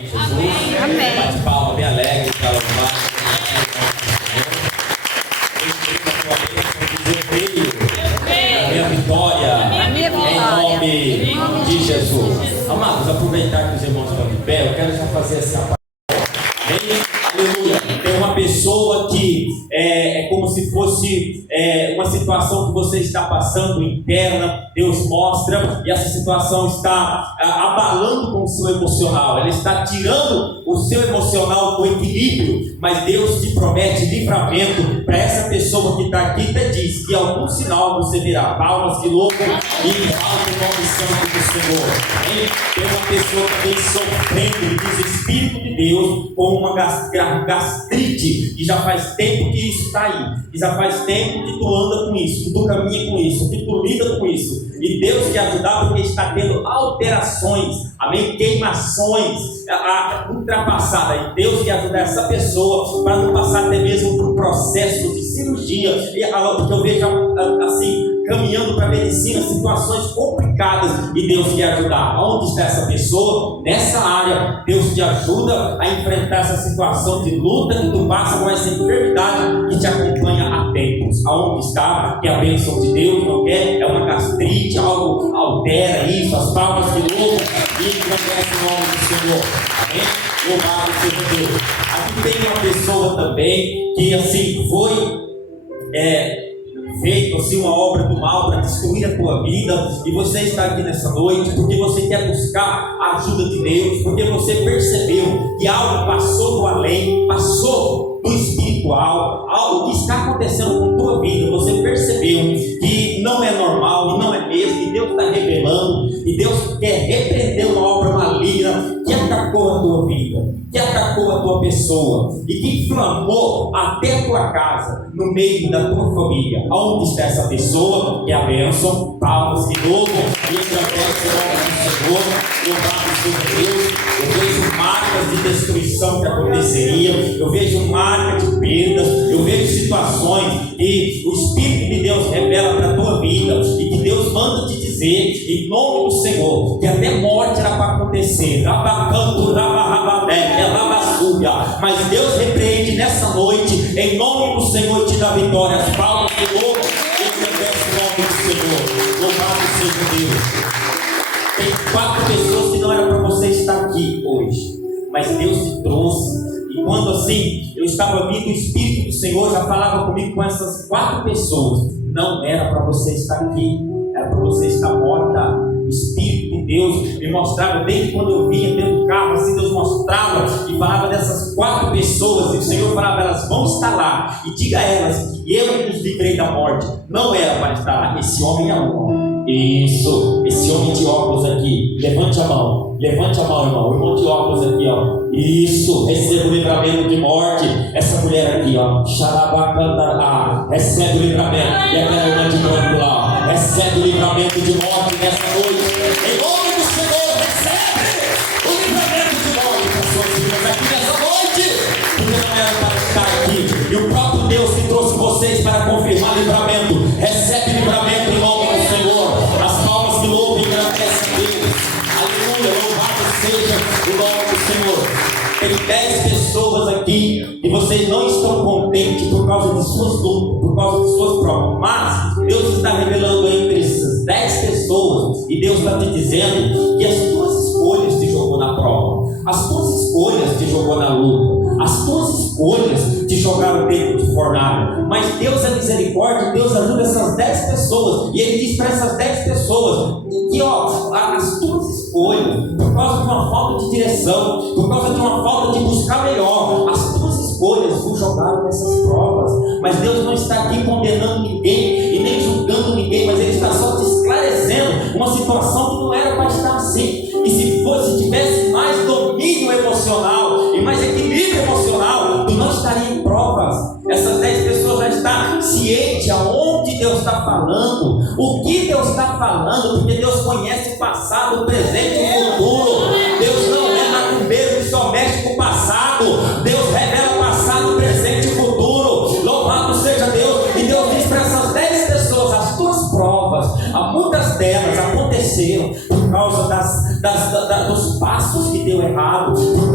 Jesus. Amém. Bate palma bem alegre para louvar. Minha vitória. Em nome de Jesus. Amados, aproveitar que os irmãos estão de pé, eu quero já fazer essa parte. Amém? Aleluia. Tem uma pessoa que é como se fosse uma situação que você está passando interna. Deus mostra, e essa situação está abalando com o seu emocional. Ela está tirando o seu emocional do equilíbrio. Mas Deus te promete livramento para essa pessoa que está aqui. Até diz que algum sinal você virá. Palmas de louco e exalta o nome santo do Senhor. Amém? Tem uma pessoa também sofrendo, diz Espírito de Deus, com uma gastrite, e já faz tempo que isso está aí, e já faz tempo que tu anda com isso, que tu caminha com isso, que tu lida com isso, e Deus te ajudar porque está tendo alterações, amém? Queimações ultrapassadas, e Deus te ajudar essa pessoa para não passar até mesmo por um processo de cirurgia, porque eu vejo assim, caminhando para a medicina, situações complicadas, e Deus te ajudar. Onde está essa pessoa? Nessa área, Deus te ajuda a enfrentar essa situação de luta que tu passa com essa enfermidade que te acompanha há tempos. Aonde está? Que a bênção de Deus não quer, é uma gastrite, algo altera isso, as palmas de louco e engrandece o nome do Senhor. Amém? Louvado seja Deus. Aqui tem uma pessoa também que assim foi feito assim uma obra do mal para destruir a tua vida, e você está aqui nessa noite porque você quer buscar a ajuda de Deus, porque você percebeu que algo passou do além, passou do espiritual, algo que está acontecendo com a tua vida, você percebeu que não é normal, e não é mesmo, e Deus está revelando, e Deus quer repreender uma obra maligna que atacou a tua vida, que atacou a tua pessoa, e que inflamou até a tua casa, no meio da tua família. Aonde está essa pessoa? Que é a bênção. Palmas de novo, e agradece o nome do Senhor, louvado seja Deus. Eu vejo marcas de destruição que aconteceria, eu vejo marcas de perdas, eu vejo situações que o Espírito de Deus revela para a tua vida, e que Deus manda te dizer, em nome do Senhor, que até morte era para acontecer, mas Deus repreende nessa noite, em nome do Senhor, e te dá vitória. As palmas de louco e agradece o nome do Senhor. Louvado seja Deus. Tem 4 pessoas que não era para você estar aqui hoje, mas Deus te trouxe. E quando assim eu estava vindo, o Espírito do Senhor já falava comigo com essas 4 pessoas. Não era para você estar aqui, era para você estar morta. O Espírito de Deus me mostrava, desde quando eu vinha dentro do carro, assim Deus mostrava e falava dessas 4 pessoas, e o Senhor falava, elas vão estar lá, e diga a elas que eu os livrei da morte. Não era para estar lá, esse homem é um. Isso, esse homem de óculos aqui, levante a mão, irmão, o irmão de óculos aqui, ó. Isso, receba o livramento de morte. Essa mulher aqui, ó, xarabacandará, recebe o livramento. E aquela irmã de branco lá, ó, recebe o livramento de morte nessa noite. Em nome do Senhor, recebe o livramento de morte para suas vidas aqui nessa noite, porque não era para estar aqui. E o próprio Deus que trouxe vocês para confirmar livramento, recebe livramento em nome do Senhor. As palmas que louvam e agradecem a Deus. Aleluia, louvado seja o nome do Senhor. Tem 10 pessoas aqui e vocês não estão contentes por causa de suas lutas, por causa de suas provas, mas Deus está revelando entre essas 10 pessoas, e Deus está te dizendo que as tuas escolhas te jogou na prova, as tuas escolhas te jogou na luta, as tuas escolhas te jogaram dentro de fornalha. Mas Deus é misericórdia, Deus ajuda essas 10 pessoas, e Ele diz para essas 10 pessoas que as tuas escolhas, por causa de uma falta de direção, por causa de uma falta de buscar melhor, as tuas escolhas vos jogaram nessas provas. Mas Deus não está aqui condenando ninguém e nem julgando ninguém, mas Ele está só te esclarecendo uma situação que não era para estar assim. E se tivesse mais domínio emocional e mais equilíbrio emocional, tu não estaria em provas. Essas 10 pessoas já estão cientes aonde Deus está falando, o que Deus está falando, porque Deus conhece o passado, o presente e o futuro. Deus não é macumbeiro que só mexe com o passado. Deus revela passado, presente e futuro. Louvado seja Deus. E Deus diz para essas 10 pessoas, as tuas provas, muitas delas aconteceram por causa dos passos que deu errado, por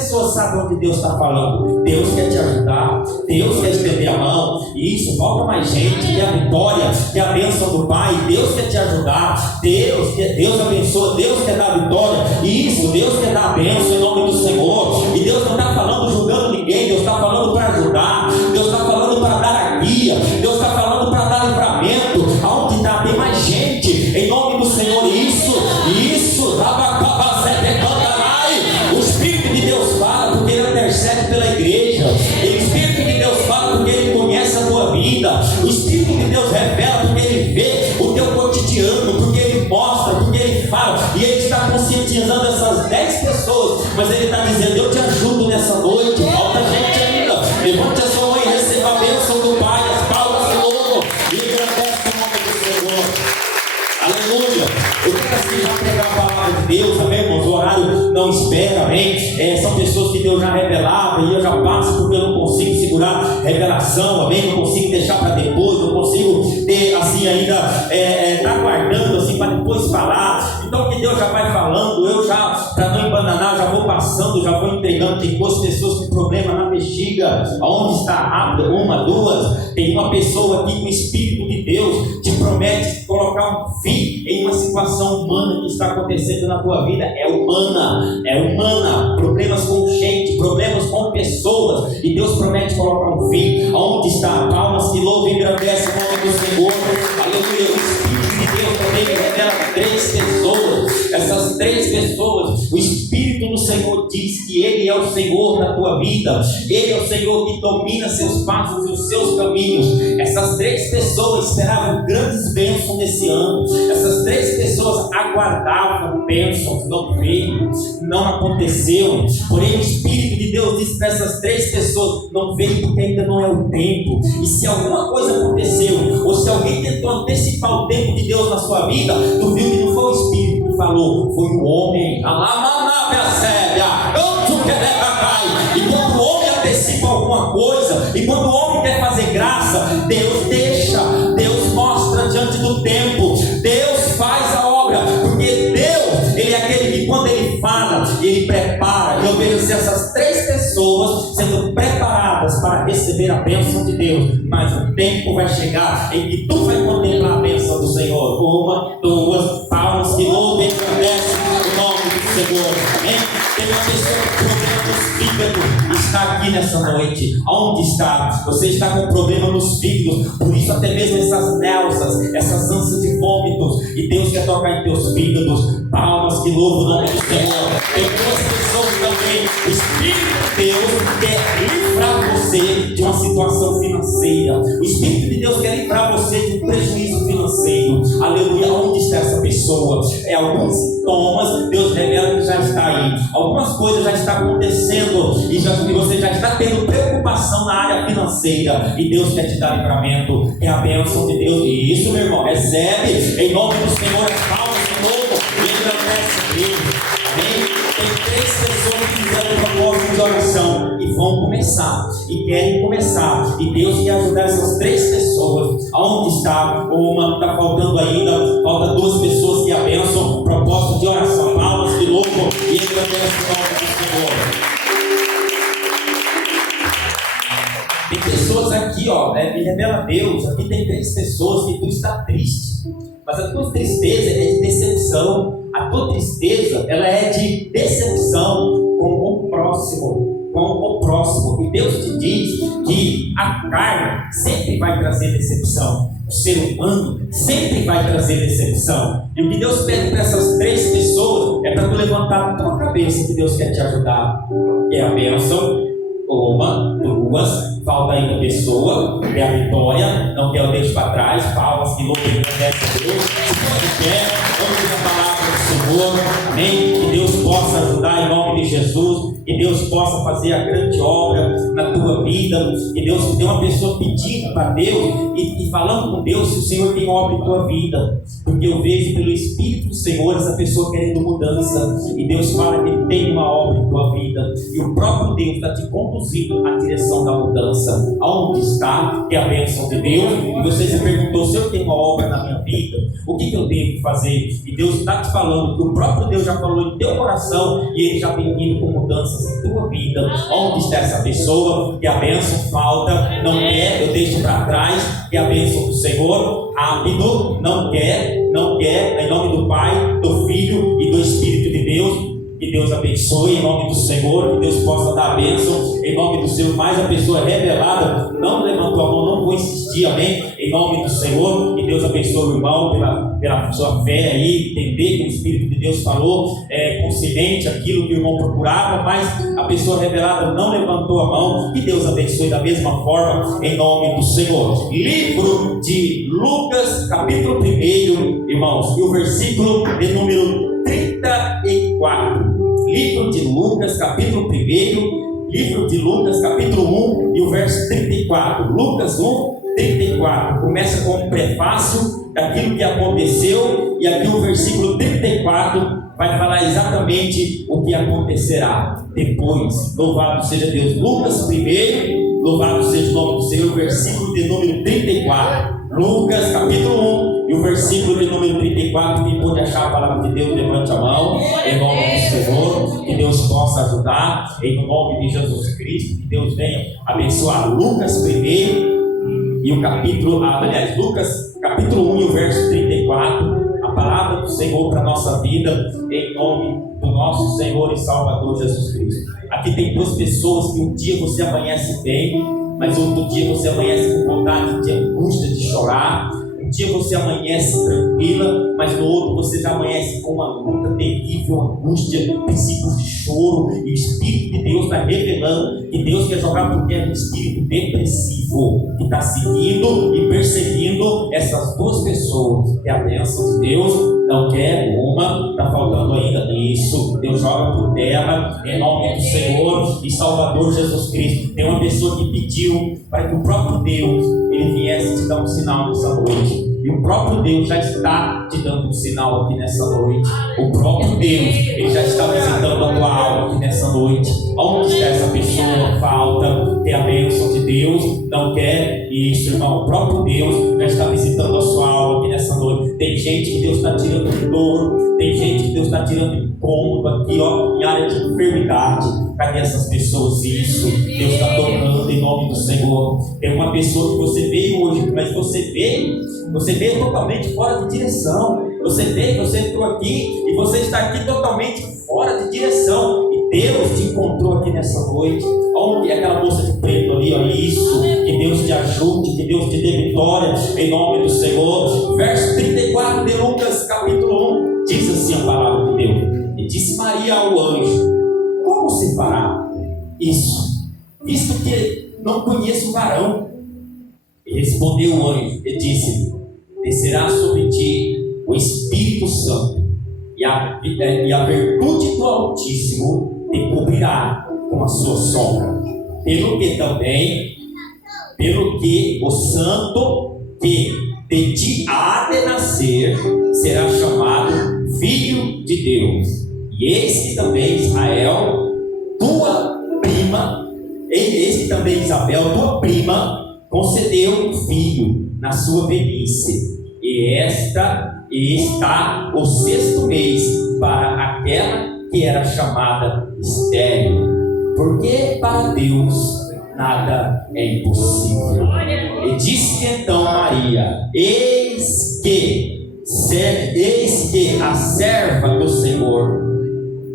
pessoas sabem onde Deus está falando. Deus quer te ajudar, Deus quer estender a mão. E isso, falta mais gente. Que a vitória, que a bênção do Pai. Deus quer te ajudar. Deus abençoa, Deus quer dar a vitória. E isso, Deus quer dar a bênção em nome do Senhor. E Deus não está falando julgando ninguém, Deus está falando para ajudar, Deus está falando para dar a guia, Deus está falando para dar livramento. Aonde está? Tem mais gente, em nome do Senhor. O Espírito de Deus fala porque Ele intercede pela igreja. O Espírito de Deus fala porque Ele conhece a tua vida. O Espírito de Deus revela porque Ele vê o teu cotidiano, porque Ele mostra, porque Ele fala. E Ele está conscientizando essas 10 pessoas, mas Ele está dizendo: eu te ajudo nessa noite. Falta gente ainda. Levante a sua mão e receba a bênção do Pai. As palmas de novo e agradece o nome do Senhor. Aleluia. Eu quero assim já pregar a palavra de Deus, amém, irmãos? O horário não espera, amém? São pessoas que Deus já revelava e eu já passo porque eu não consigo segurar revelação, amém? Não consigo deixar para depois, não consigo ter assim ainda, tá guardando assim para depois falar. Então que Deus já vai falando, eu já, para não embananar, já vou passando, já vou entregando. Tem duas pessoas com problema na bexiga, aonde está rápido, uma, duas. Tem uma pessoa aqui com o Espírito de Deus te promete colocar um fim em uma situação humana que está acontecendo na tua vida. É humana, problemas com gente, problemas com pessoas, e Deus promete colocar um fim. Aonde está? Palmas que louvam e engrandecem o nome do Senhor. Aleluia. O Espírito de Deus também me revela 3 pessoas. Essas 3 pessoas, o Espírito do Senhor diz que Ele é o Senhor da tua vida. Ele é o Senhor que domina seus passos e os seus caminhos. Essas 3 pessoas esperavam grandes bênçãos nesse ano. Essas 3 pessoas aguardavam bênçãos, não veio, não aconteceu. Porém o Espírito de Deus disse para essas 3 pessoas: não veio porque ainda não é o tempo. E se alguma coisa aconteceu, ou se alguém tentou antecipar o tempo de Deus na sua vida, tu viu que não foi o Espírito que falou, foi o homem. E quando o homem antecipa alguma coisa, e quando o homem quer fazer graça, Deus deixa, Deus mostra diante do tempo, Deus faz a obra, porque Deus, Ele é aquele que quando Ele fala, Ele prepara. E eu vejo essas 3 pessoas sendo preparadas para receber a bênção de Deus, mas o tempo vai chegar em que tu vai contemplar a bênção do Senhor. 1, 2, palmas que louvem e agradecem o nome do Senhor. Amém? Tem uma pessoa com problema nos fígados, está aqui nessa noite. Aonde está? Você está com problema nos fígados, por isso até mesmo essas náuseas, essas ânsias de vômitos, e Deus quer tocar em teus fígados. Palmas que louvam o nome do Senhor. Tem 2 pessoas também. O Espírito de Deus quer livrar você de uma situação financeira. O Espírito de Deus quer livrar você de um prejuízo financeiro. Aleluia. Onde está essa pessoa? Alguns sintomas Deus revela que já está aí. Algumas coisas já estão acontecendo e você já está tendo preocupação na área financeira, e Deus quer te dar livramento. É a bênção de Deus. E isso, meu irmão, recebe em nome do Senhor. As palmas de novo e agradece a Deus. Amém? Tem 3 pessoas que fizeram um propósito de oração e vão começar, e querem começar, e Deus quer ajudar essas 3 pessoas. Aonde está? Uma, está faltando ainda, falta 2 pessoas que abençoam. Propósito de oração, palmas de louco e agradece o nome do Senhor. Tem pessoas aqui, me revela Deus. Aqui tem 3 pessoas que tu está triste, mas a tua tristeza é de decepção. A tua tristeza, ela é de decepção com o próximo. E Deus te diz que a carne sempre vai trazer decepção. O ser humano sempre vai trazer decepção. E o que Deus pede para essas 3 pessoas é para tu levantar a tua cabeça, que Deus quer te ajudar. É a bênção. 1, 2, falta ainda a pessoa, é a vitória, não quer o Deus para trás. Palmas que louvam e agradecem a Deus. Se pode pé, vamos a palavra do Senhor, amém? Que Deus possa ajudar em nome de Jesus, que Deus possa fazer a grande obra na tua vida, que Deus tem uma pessoa pedindo para Deus e falando com Deus se o Senhor tem obra em tua vida, porque eu vejo pelo Espírito do Senhor essa pessoa querendo mudança, e Deus fala que Ele tem uma obra em tua vida, e o próprio Deus está te conduzindo à direção da mudança. Aonde está? Que é a bênção de Deus. E você se perguntou: se eu tenho uma obra na minha vida, o que eu devo fazer? E Deus está te falando que o próprio Deus já falou em teu coração coração e Ele já tem vindo com mudanças em tua vida. Onde está essa pessoa que a bênção falta, não quer, eu deixo para trás, que a bênção do Senhor, rápido, não quer, em nome do Pai, do Filho e do Espírito de Deus. Que Deus abençoe em nome do Senhor, que Deus possa dar a bênção em nome do Senhor. Mais a pessoa revelada, não levantou a mão, não vou insistir, amém? Em nome do Senhor, que Deus abençoe o irmão pela sua fé aí, entender que o Espírito de Deus falou com semente aquilo que o irmão procurava, mas a pessoa revelada não levantou a mão. Que Deus abençoe da mesma forma em nome do Senhor. Livro de Lucas, capítulo 1, irmãos, e o versículo de número 34. Livro de Lucas, capítulo 1, livro de Lucas, capítulo 1 e o verso 34. Lucas 1, 34. Começa com um prefácio daquilo que aconteceu, e aqui o versículo 34 vai falar exatamente o que acontecerá depois. Louvado seja Deus. Lucas 1, louvado seja o nome do Senhor, versículo de número 34. Lucas capítulo 1 e o versículo de número 34. Quem pode achar a palavra de Deus, levante a mão em nome do Senhor. Que Deus possa ajudar em nome de Jesus Cristo. Que Deus venha abençoar. Lucas 1 e o capítulo, Lucas capítulo 1 e o verso 34. A palavra do Senhor para a nossa vida em nome do nosso Senhor e Salvador Jesus Cristo. Aqui tem duas pessoas que um dia você amanhece bem, mas outro dia você amanhece com vontade de angústia, de chorar. Um dia você amanhece tranquila, mas no outro você já amanhece com uma luta terrível, angústia, princípios de choro. E o Espírito de Deus está revelando que Deus quer jogar por terra um espírito depressivo que está seguindo e perseguindo essas duas pessoas. Que a bênção de Deus não quer uma, está faltando ainda isso. Deus joga por terra em nome do Senhor e Salvador Jesus Cristo. Tem uma pessoa que pediu para que o próprio Deus ele viesse te dar um sinal nessa noite. E o próprio Deus já está te dando um sinal aqui nessa noite. O próprio Deus, Ele já está visitando a tua alma aqui nessa noite. Onde está essa pessoa? Falta, tem a bênção de Deus, não quer isso, irmão. O próprio Deus já está visitando a sua alma aqui nessa noite. Tem gente que Deus está tirando dor, tem gente que Deus está tirando incômodo aqui, em área de enfermidade. Cadê essas pessoas? Isso, Deus está tocando em nome do Senhor. Tem uma pessoa que você veio hoje, mas você veio totalmente fora de direção. Você entrou aqui e você está aqui totalmente fora de direção. E Deus te encontrou aqui nessa noite. Onde é aquela moça de preto ali? Olha isso. Que Deus te ajude, que Deus te dê vitória em nome do Senhor. Verso 34 de Lucas, capítulo 1. Diz assim a palavra de Deus. E disse Maria ao anjo: como se fará isso, visto que não conheço varão? E respondeu o anjo e disse: descerá sobre ti o Espírito Santo, e a virtude do Altíssimo te cobrirá com a sua sombra. Pelo que o santo que de ti há de nascer será chamado Filho de Deus. E eis que também Isabel, tua prima, concedeu um filho na sua velhice. E está o 6º mês para aquela que era chamada estéril, porque para Deus nada é impossível. E disse então Maria: eis que a serva do Senhor,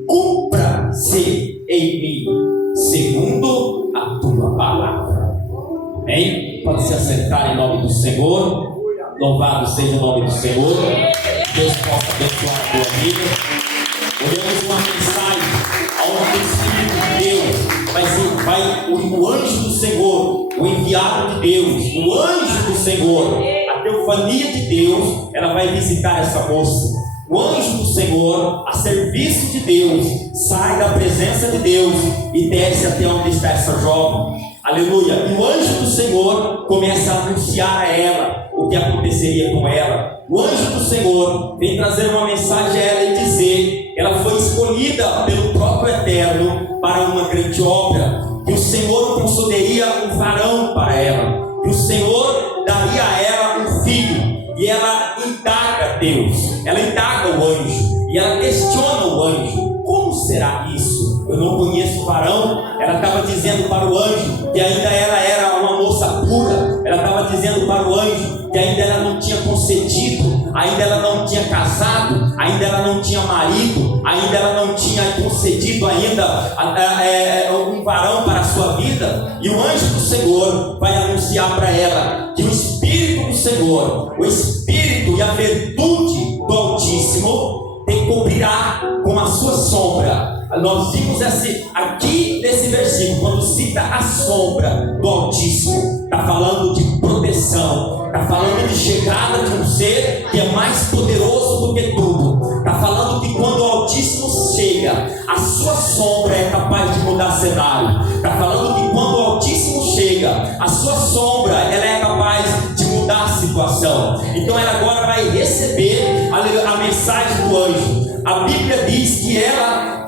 cumpra-se em mim segundo a tua palavra. Amém? Pode se assentar em nome do Senhor. Louvado seja o nome do Senhor. Deus possa abençoar a tua vida. Olhamos uma mensagem onde o Espírito de Deus vai o anjo do Senhor, o enviado de Deus, o anjo do Senhor, a teofania de Deus, ela vai visitar essa moça. O anjo do Senhor, a serviço de Deus, sai da presença de Deus e desce até onde está essa jovem. Aleluia. E o anjo do Senhor começa a anunciar a ela o que aconteceria com ela. O anjo do Senhor vem trazer uma mensagem a ela e dizer: ela foi escolhida pelo próprio Eterno para uma grande obra, que o Senhor concederia um varão para ela, que o Senhor daria a ela um filho. E ela indaga Deus, ela indaga o anjo, e ela questiona o anjo: como isso. Eu não conheço o varão. Ela estava dizendo para o anjo que ainda ela era uma moça pura. Ela estava dizendo para o anjo que ainda ela não tinha concedido, ainda ela não tinha casado, ainda ela não tinha marido, ainda ela não tinha concedido ainda um varão para a sua vida. E o anjo do Senhor vai anunciar para ela que o Espírito do Senhor, o Espírito e a virtude do Altíssimo te cobrirá com a sua sombra. Nós vimos aqui nesse versículo, quando cita a sombra do Altíssimo, está falando de proteção, está falando de chegada de um ser que é mais poderoso do que tudo, está falando que quando o Altíssimo chega, a sua sombra é capaz de mudar cenário, está falando que quando o Altíssimo chega, a sua sombra ela é capaz de mudar a situação. Então ela agora vai receber a mensagem do anjo. A Bíblia diz que ela,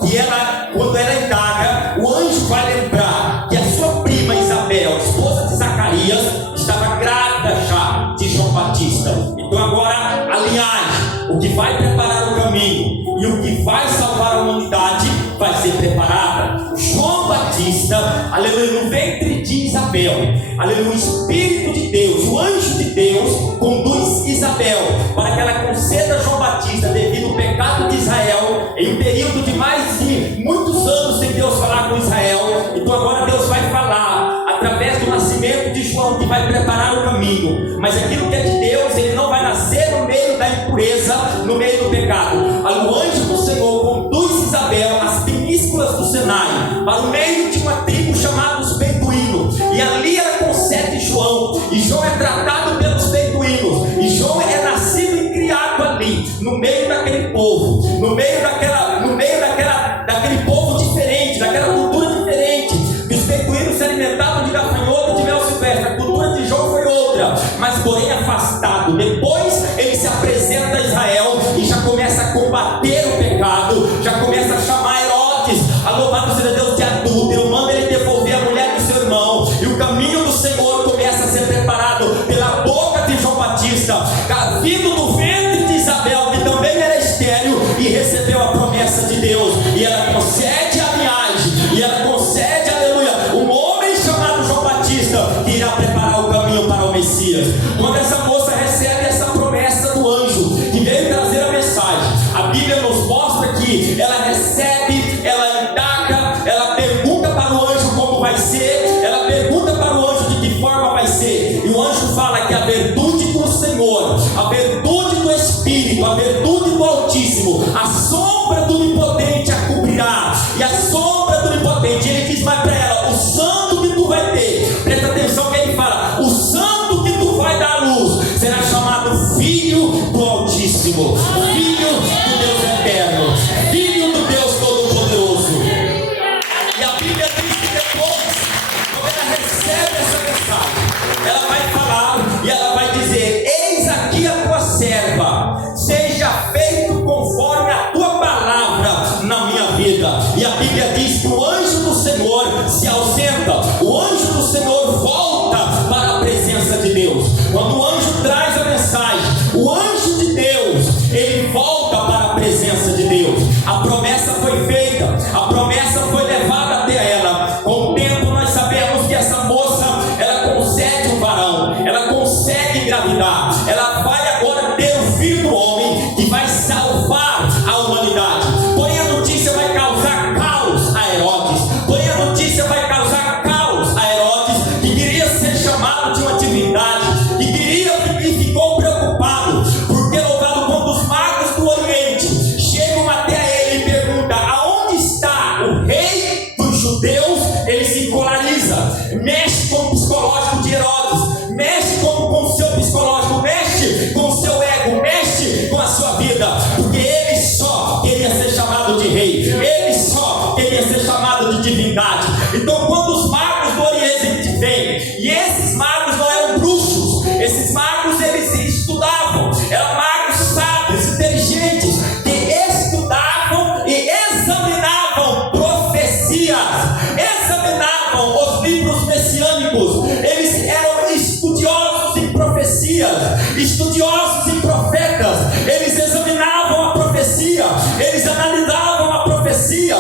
quando ela indaga, o anjo vai lembrar que a sua prima Isabel, esposa de Zacarias, estava grávida já de João Batista. Então agora a linhagem, o que vai preparar o caminho e o que vai salvar a humanidade, vai ser preparada. João Batista, aleluia, no ventre de Isabel, aleluia, o Espírito de Deus, o anjo de Deus conduz Isabel para que ela conceda a João Batista, devido ao pecado de Israel, em um período de mais de muitos anos sem Deus falar com Israel. Então agora Deus vai falar através do nascimento de João, que vai preparar o caminho. Mas aquilo que é de Deus, ele não vai nascer no meio da impureza, no meio do pecado. O anjo do Senhor conduz Isabel às penínsculas do Sinai, para o meio de uma tribo chamada os beduínos, e ali ela concede João, e João é tratado pelos beduínos, e João é nascido e criado ali, no meio daquele povo, no meio daquele povo diferente, daquela cultura diferente. Os beduínos se alimentavam de gafanhoto, de mel silvestre. A cultura de João foi outra, mas porém afastado. Depois ele se apresenta a Israel e já começa a combater o pecado, já começa a chamar Herodes, a louvado seja Deus, de adúltero, manda ele devolver a mulher do seu irmão, e o caminho do Senhor começa a ser preparado pela boca de João Batista, vindo do ventre de Isabel, que também era estéril e recebeu a promessa de Deus, e ela concede a linhagem, e ela concede, aleluia, um homem chamado João Batista, que irá preparar o caminho para o Messias. Quando essa moça recebe essa promessa do anjo, que veio trazer a mensagem, a Bíblia nos mostra que ela recebe, ela indaga, ela pergunta para o anjo como vai ser, ela pergunta para o anjo de que forma vai ser, e o anjo fala que a virtude do Senhor, a virtude do Espírito, a virtude do Altíssimo, a sombra do Onipotente a cobrirá, e a sombra do Onipotente, ele diz mais para ela, o santo que tu vai ter, presta atenção que ele fala, o santo que tu vai dar à luz, será chamado Filho do Altíssimo, Filho do Deus Eterno, Filho do Deus Todo-Poderoso. E a Bíblia diz que depois, quando ela recebe essa mensagem, ela vai falar e ela vai dizer, eis aqui a tua serva, seja feito conforme a tua palavra na minha vida. E a Bíblia diz que o anjo do Senhor se ausenta, o anjo do Senhor volta para a presença de Deus. Quando o anjo traz a mensagem, o anjo de Deus, ele volta para a presença de Deus. A promessa foi feita, a promessa foi levada até ela. Com o tempo nós sabemos que essa moça, ela concede um varão, ela consegue engravidar, ela vai agora ter o filho do homem, que vai salvar a humanidade. Porém a notícia vai causar caos a Herodes, porém a notícia vai causar caos a Herodes, que queria ser chamado de uma divindade, que queria e ficou preocupado, porque louvado quando os magos do Oriente chegam até ele e perguntam aonde está o rei dos judeus, ele se encolariza, mexe com o psicológico de Herodes, mexe com o seu psicológico, mexe com o seu ego, mexe com a sua vida, porque ele só queria ser chamado de rei, ele só queria ser chamado de divindade. Então quando os magos do Oriente vêm, e esses magos não eram bruxos, esses magos eles estudavam, eram magos sábios, inteligentes, que estudavam e examinavam profecias, examinavam os livros messiânicos, eles eram estudiosos em profecias, estudiosos em profetas, eles examinavam a profecia, eles analisavam a profecia,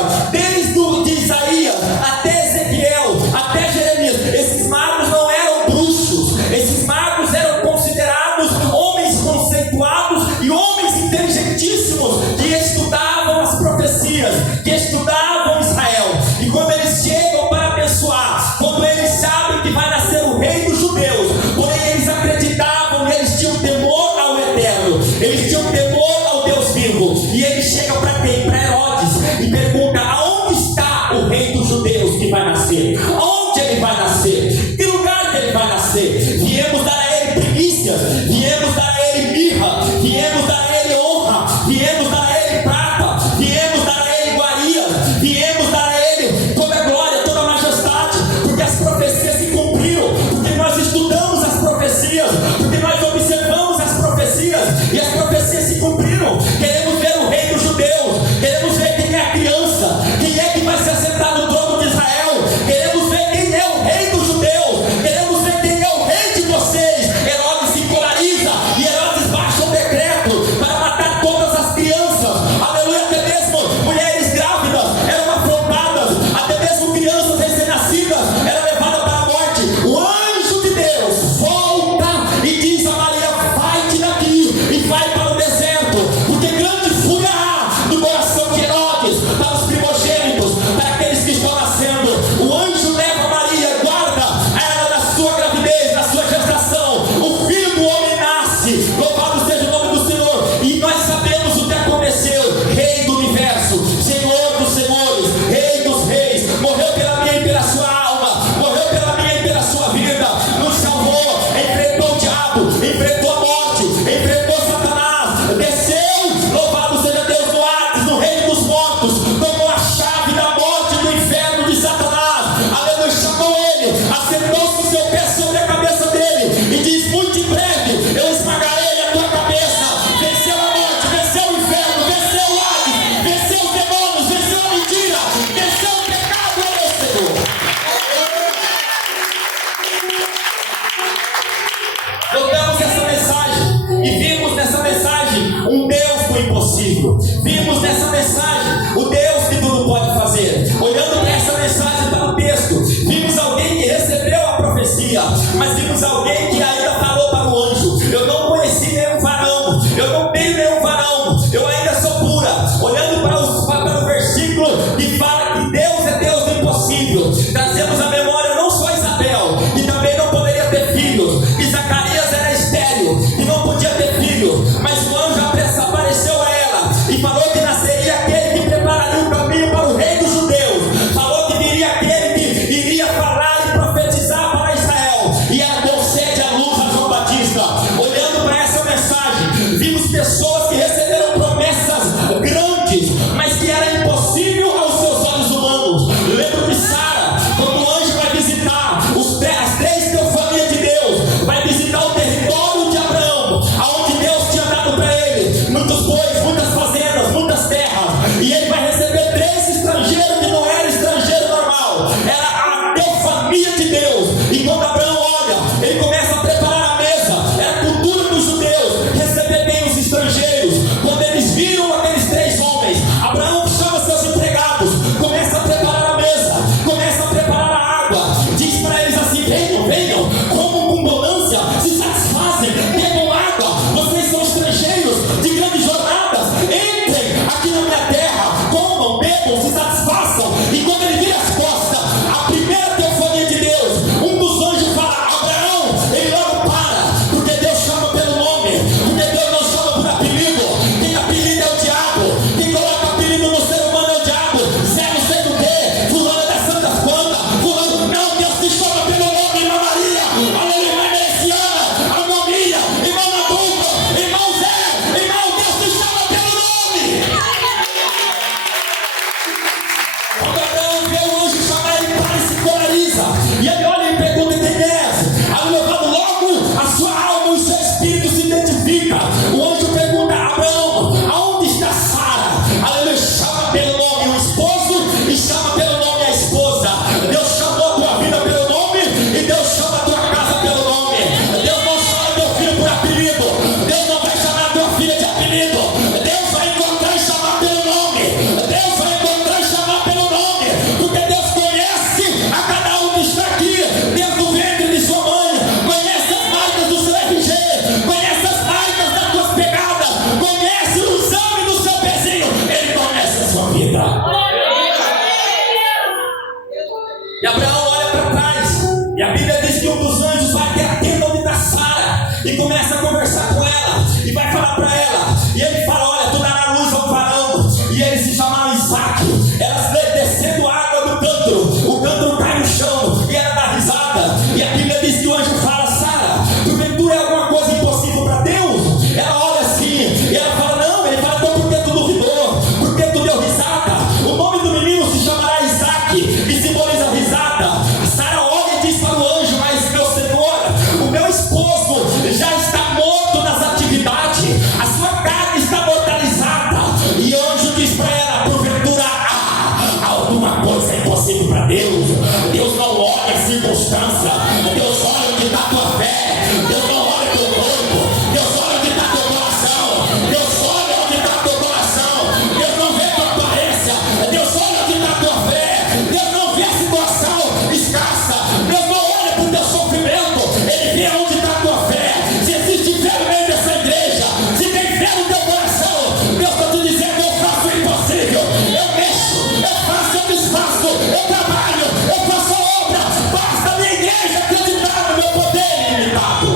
alguma coisa é impossível para Deus. Deus não olha a circunstância, Deus olha onde está a tua fé, Deus não olha o teu corpo, Deus olha onde está teu coração, Deus olha onde está teu coração, Deus não vê tua aparência, Deus olha onde está tua fé, Deus não vê a situação escassa, Deus não olha para o teu sofrimento, Ele vê onde está a tua fé. Se existe fé no meio dessa igreja, se tem fé no teu coração, Deus está te dizendo: eu faço o impossível, eu mexo, eu faço, eu desfaço, eu trabalho, eu faço a obra. Basta a minha igreja acreditar no meu poder ilimitado.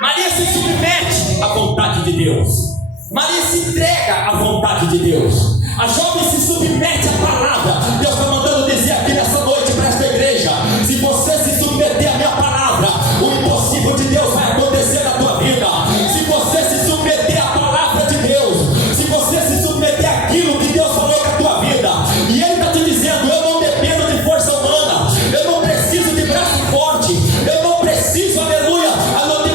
Maria se submete à vontade de Deus. Maria se entrega à vontade de Deus. A jovem se submete à palavra. Deus está mandando dizer aqui nessa noite para esta igreja: se você se submeter à minha palavra, o impossível de Deus vai acontecer na tua vida. Se você se submeter à palavra de Deus, se você se submeter àquilo que Deus falou com a tua vida, e Ele está te dizendo: eu não dependo de força humana, eu não preciso de braço forte, eu não preciso, aleluia,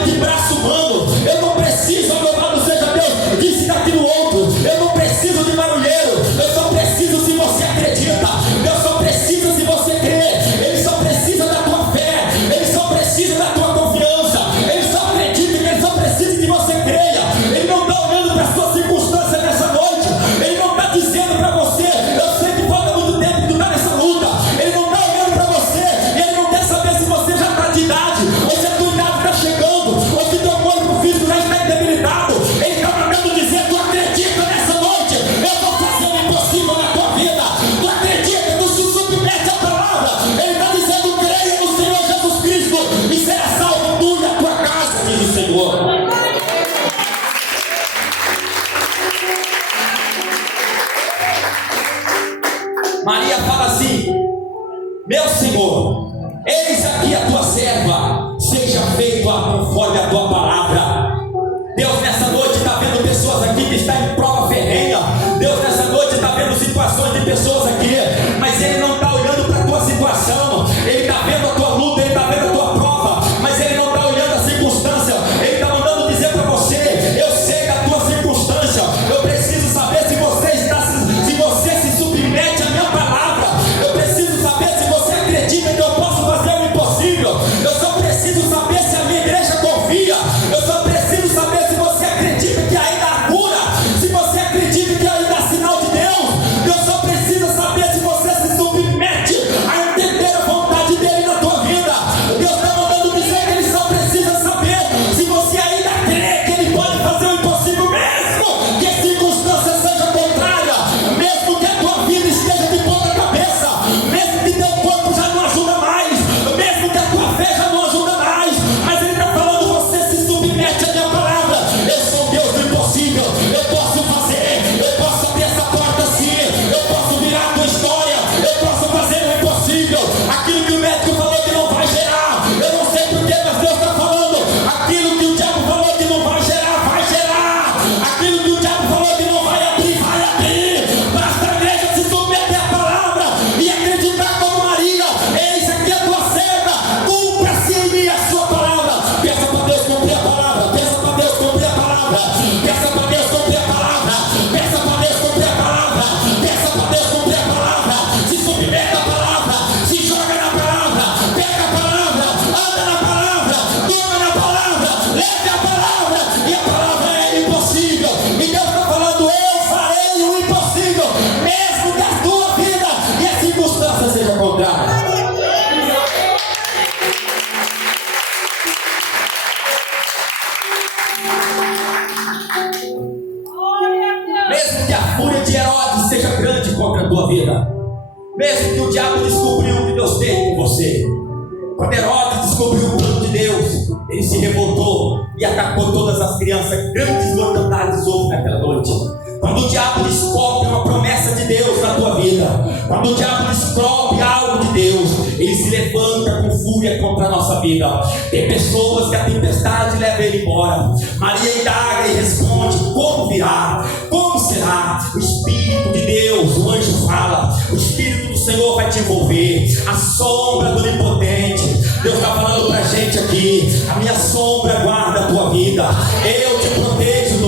de braço humano, eu não preciso, louvado seja Deus, disse daquilo outro, eu não preciso de barulheiro, eu só preciso se você acredita, eu só preciso se você crê. Ele só precisa da tua fé, Ele só precisa da tua confiança, Ele só acredita que Ele só precisa que você creia. Ele não está olhando para a sua circunstância nessa noite, Ele não está dizendo para você: eu sei que falta muito tempo que tu está nessa luta. Ele não está olhando para você e Ele não quer saber se você já está de idade, ou se a tua idade está chegando, ou se teu corpo físico já está debilitado. Ele está mandando dizer: tu acredita nessa noite, eu vou fazer o impossível na tua vida. Tu acredita, tu se submete à palavra. Ele está dizendo: creia no Senhor Jesus Cristo e será salvo tu e a tua casa, diz o Senhor. Maria fala assim: meu Senhor, eis aqui a tua serva, seja feito conforme a tua palavra. Deus nessa noite está vendo pessoas aqui que estão em prova ferrenha. Deus nessa noite está vendo situações de pessoas aqui, mas Ele não está olhando para a tua situação. Ele está vendo a tua luta, Ele está vendo a tua prova, mas Ele não está olhando a circunstância. Ele está mandando dizer para você: eu sei da tua circunstância, eu preciso saber se você se submete à minha palavra. Eu preciso saber se você acredita que eu posso fazer o impossível. Eu só preciso saber se a minha igreja confia. Eu só preciso saber se você acredita que ainda há cura, se você acredita que ainda há sinal de Deus. Eu só preciso saber se você se submete a entender a vontade dele na tua vida. Deus está mandando dizer que Ele só precisa saber se você ainda crê que Ele pode fazer o impossível, mesmo que a circunstância seja contrária, mesmo que a tua vida esteja de ponta cabeça, mesmo que teu corpo já não ajuda mais, mesmo que a tua fé já não ajuda mais. Mas Ele está falando: você se submete à minha palavra. Eu sou Deus do impossível, eu posso fazer, eu posso abrir essa porta assim, eu posso virar a tua história, eu posso fazer o impossível. Aquilo que o médico falou que não vai gerar, eu não sei porquê, mas Deus está falando: aquilo que o diabo falou que não vai gerar, vai gerar. Aquilo que o diabo falou que não vai abrir, vai abrir. Basta a igreja se submeter à palavra e acreditar como Maria: eis aqui a tua serva, cumpra-se em mim a sua palavra. Peça para Deus cumprir a palavra, peça para Deus cumprir a palavra, peça para Deus cumprir a palavra, peça para Deus cumprir a palavra, peça para Deus cumprir a palavra. Se submete à palavra, se joga na palavra, pega a palavra, anda na palavra, durma na palavra, leve a palavra, e a palavra é impossível. E Deus está falando: eu farei o impossível, mesmo que a tua vida e a circunstância seja contrária. Mesmo que a fúria de Herodes seja grande contra a tua vida, mesmo que o diabo descobriu o que Deus tem com você. Quando Herodes descobriu o plano de Deus, ele se revoltou e atacou todas as crianças. Grandes mortandades houve naquela noite. Quando o diabo descobre uma promessa de Deus na tua vida, quando o diabo descobre algo de Deus, ele se levanta com fúria contra a nossa vida. Tem pessoas que a tempestade leva ele embora. Maria indaga e responde: como virá? Como será? O Espírito de Deus, o anjo fala, o Espírito do Senhor vai te envolver. A sombra do Onipotente. Deus está falando pra gente aqui: a minha sombra guarda a tua vida, eu te protejo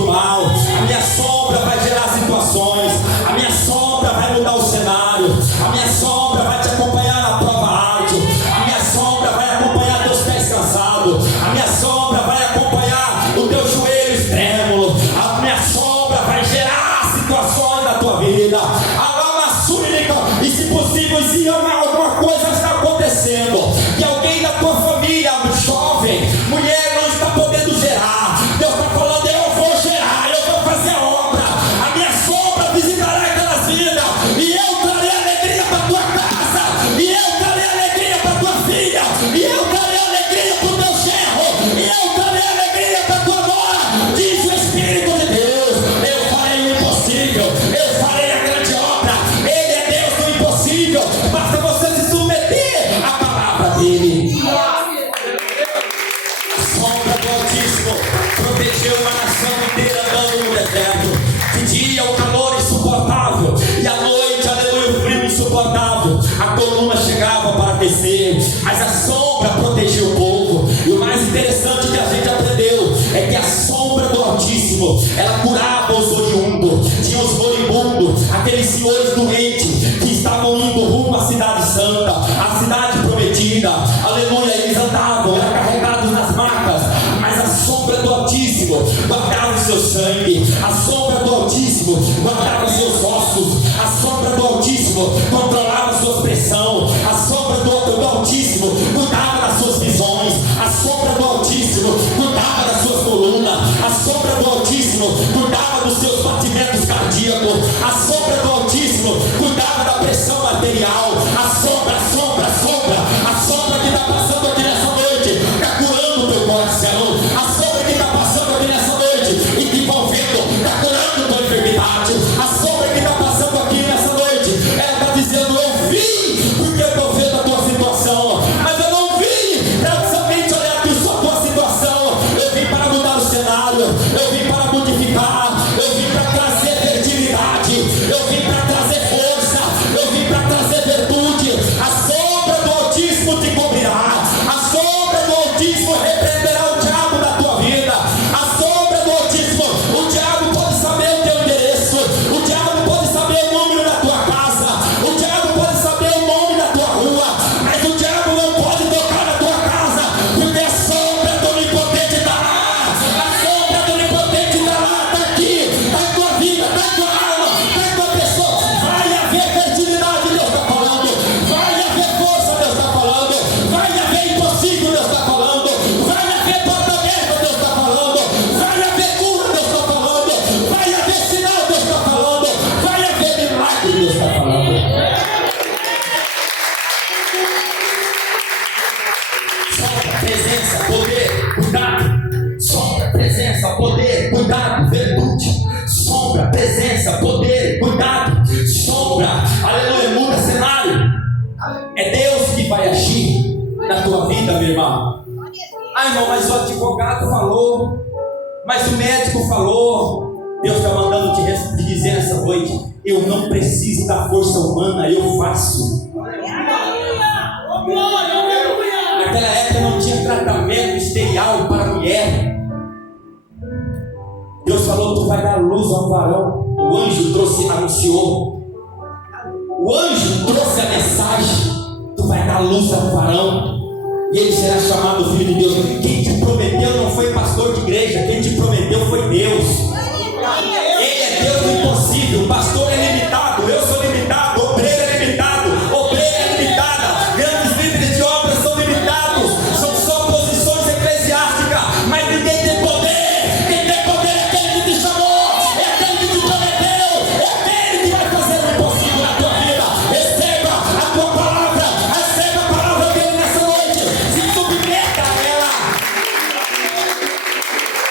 Altíssimo. Ela curava os oriundos, tinha os moribundos, aqueles senhores doentes que estavam indo rumo à cidade santa, à cidade prometida. Aleluia, eles andavam, eram carregados nas macas, mas a sombra do Altíssimo guardava o seu sangue, a sombra do Altíssimo guardava os seus ossos, a sombra do Altíssimo controlava a sua pressão, a sombra do Altíssimo cuidava das suas visões, a sombra do Altíssimo cuidava das suas colunas, a sombra do Altíssimo cuidava dos seus batimentos cardíacos, a sombra do Altíssimo cuidava da pressão arterial, a sombra que está passando aqui nessa noite, está curando o teu coração, a sombra que está passando aqui nessa noite e te envolvendo, está curando a tua enfermidade, a sombra que está passando aqui nessa noite, ela está dizendo: eu vim porque eu estou vendo a tua situação, mas eu não vim para somente olhar a tua situação, eu vim para mudar o cenário, eu vim para modificar, eu vim para trazer fertilidade, eu vim para trazer força, eu vim para trazer virtude. A sombra do Altíssimo te cobrirá, a sombra do Altíssimo repreenderá o diabo da tua vida, a sombra do Altíssimo, o diabo pode saber o teu endereço, o diabo pode saber o número da tua casa, o diabo pode saber o nome da tua rua, mas o diabo não pode tocar na tua casa, porque a sombra do Onipotente está lá, a sombra do Onipotente está lá, está aqui, está em tua vida, está em tua alma, está em tua pessoa. Vai haver fertilidade, Deus está falando, vai haver força, Deus está falando, vai haver impossível, Deus está falando, vai haver porta aberta, Deus está falando, vai haver cura, Deus está falando, vai haver sinal, Deus está falando, vai haver milagre, Deus está falando. Sombra, presença, poder, cuidado. Sombra, presença, poder, cuidado, virtude. Sombra, presença, poder, cuidado. Sombra, aleluia, muda cenário. É Deus que vai agir na tua vida, meu irmão. Ah, irmão, mas o advogado falou, mas o médico falou. Deus está mandando te dizer nessa noite: eu não preciso da força humana, eu faço. Naquela época não tinha tratamento esterial para a mulher. Deus falou: tu vai dar luz a um varão. O anjo anunciou. O anjo trouxe a mensagem: tu vai dar luz a um varão, e ele será chamado filho de Deus. Quem te prometeu não foi pastor de igreja, quem te prometeu foi Deus. Ele é Deus do impossível. Pastor é limitado, eu sou limitado, obreiro é limitado, obreira é limitada, grandes líderes de obras são limitados, são só posições eclesiásticas, mas ninguém tem poder. Quem tem poder é aquele que te chamou, é aquele que te prometeu, é aquele que vai fazer o impossível na tua vida. Receba a tua palavra, receba a palavra dele nessa noite, se submeta a ela.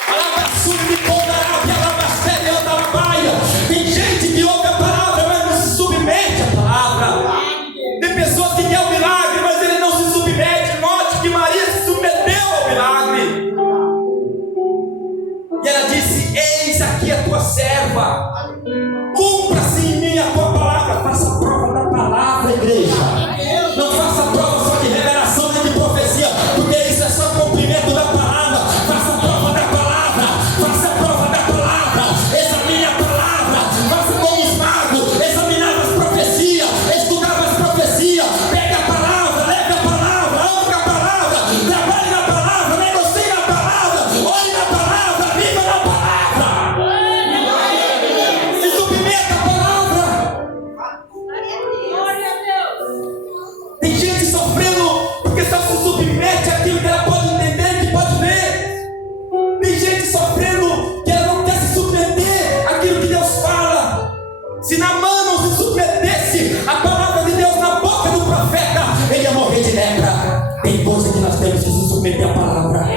Palavra submipondará, que ela vai ser Deus da baia. Tem gente que ouve a palavra, mas não se submete à palavra. Tem pessoas que querem o milagre, mas ele não se submete. Note que Maria se submeteu ao milagre. E ela disse: eis aqui a tua serva, cumpra-se em mim a tua palavra. Faça prova da palavra, igreja. Não faça prova só de revelação nem de profecia, porque isso é só cumprimento da palavra. Faça prova da palavra, faça prova da palavra, examine a palavra, faça como os magos, examinava as profecias, estudava as profecias, pega a palavra, leve a palavra, ame a palavra, trabalhe na palavra, negocie na palavra, olhe na palavra, viva na palavra, se submeta à palavra. Tem gente sofrendo porque só se submete àquilo que ela pode entender, que pode ver. Tem gente sofrendo que ela não quer se submeter àquilo que Deus fala. Se Naamã não se submetesse à palavra de Deus na boca do profeta, ele ia morrer de lepra. Tem coisa que nós temos que se submeter à palavra.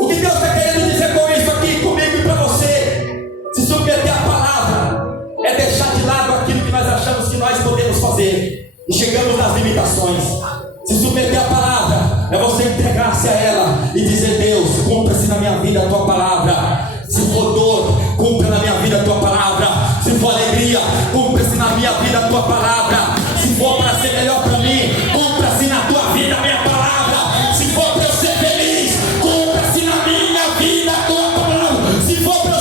O que Deus está querendo dizer com isso aqui, comigo e para você? Se submeter à palavra é deixar de lado aquilo que nós achamos que nós podemos fazer e chegamos nas limitações. Se submeter à palavra é você entregar-se a ela e dizer: Deus, cumpra-se na minha vida a tua palavra. Se for dor, cumpra na minha vida a tua palavra. Se for alegria, cumpra-se na minha vida a tua palavra. Se for para ser melhor para mim, cumpra-se na tua vida a minha palavra. Se for para eu ser feliz, cumpra-se na minha vida a tua palavra. Se for para eu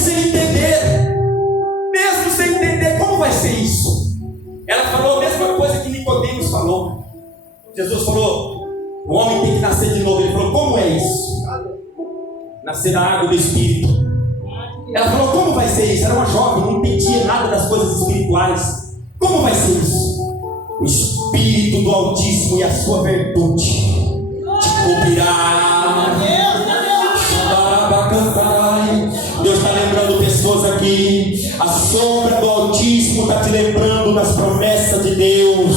sem entender, como vai ser isso? Ela falou a mesma coisa que Nicodemos falou. Jesus falou: o homem tem que nascer de novo. Ele falou: como é isso? Nascer da água do Espírito. Ela falou: como vai ser isso? Era uma jovem, não entendia nada das coisas espirituais. Como vai ser isso? O Espírito do Altíssimo e a sua virtude te cobrirá. Deus está lembrando pessoas aqui. A sombra do Altíssimo está te lembrando das promessas de Deus.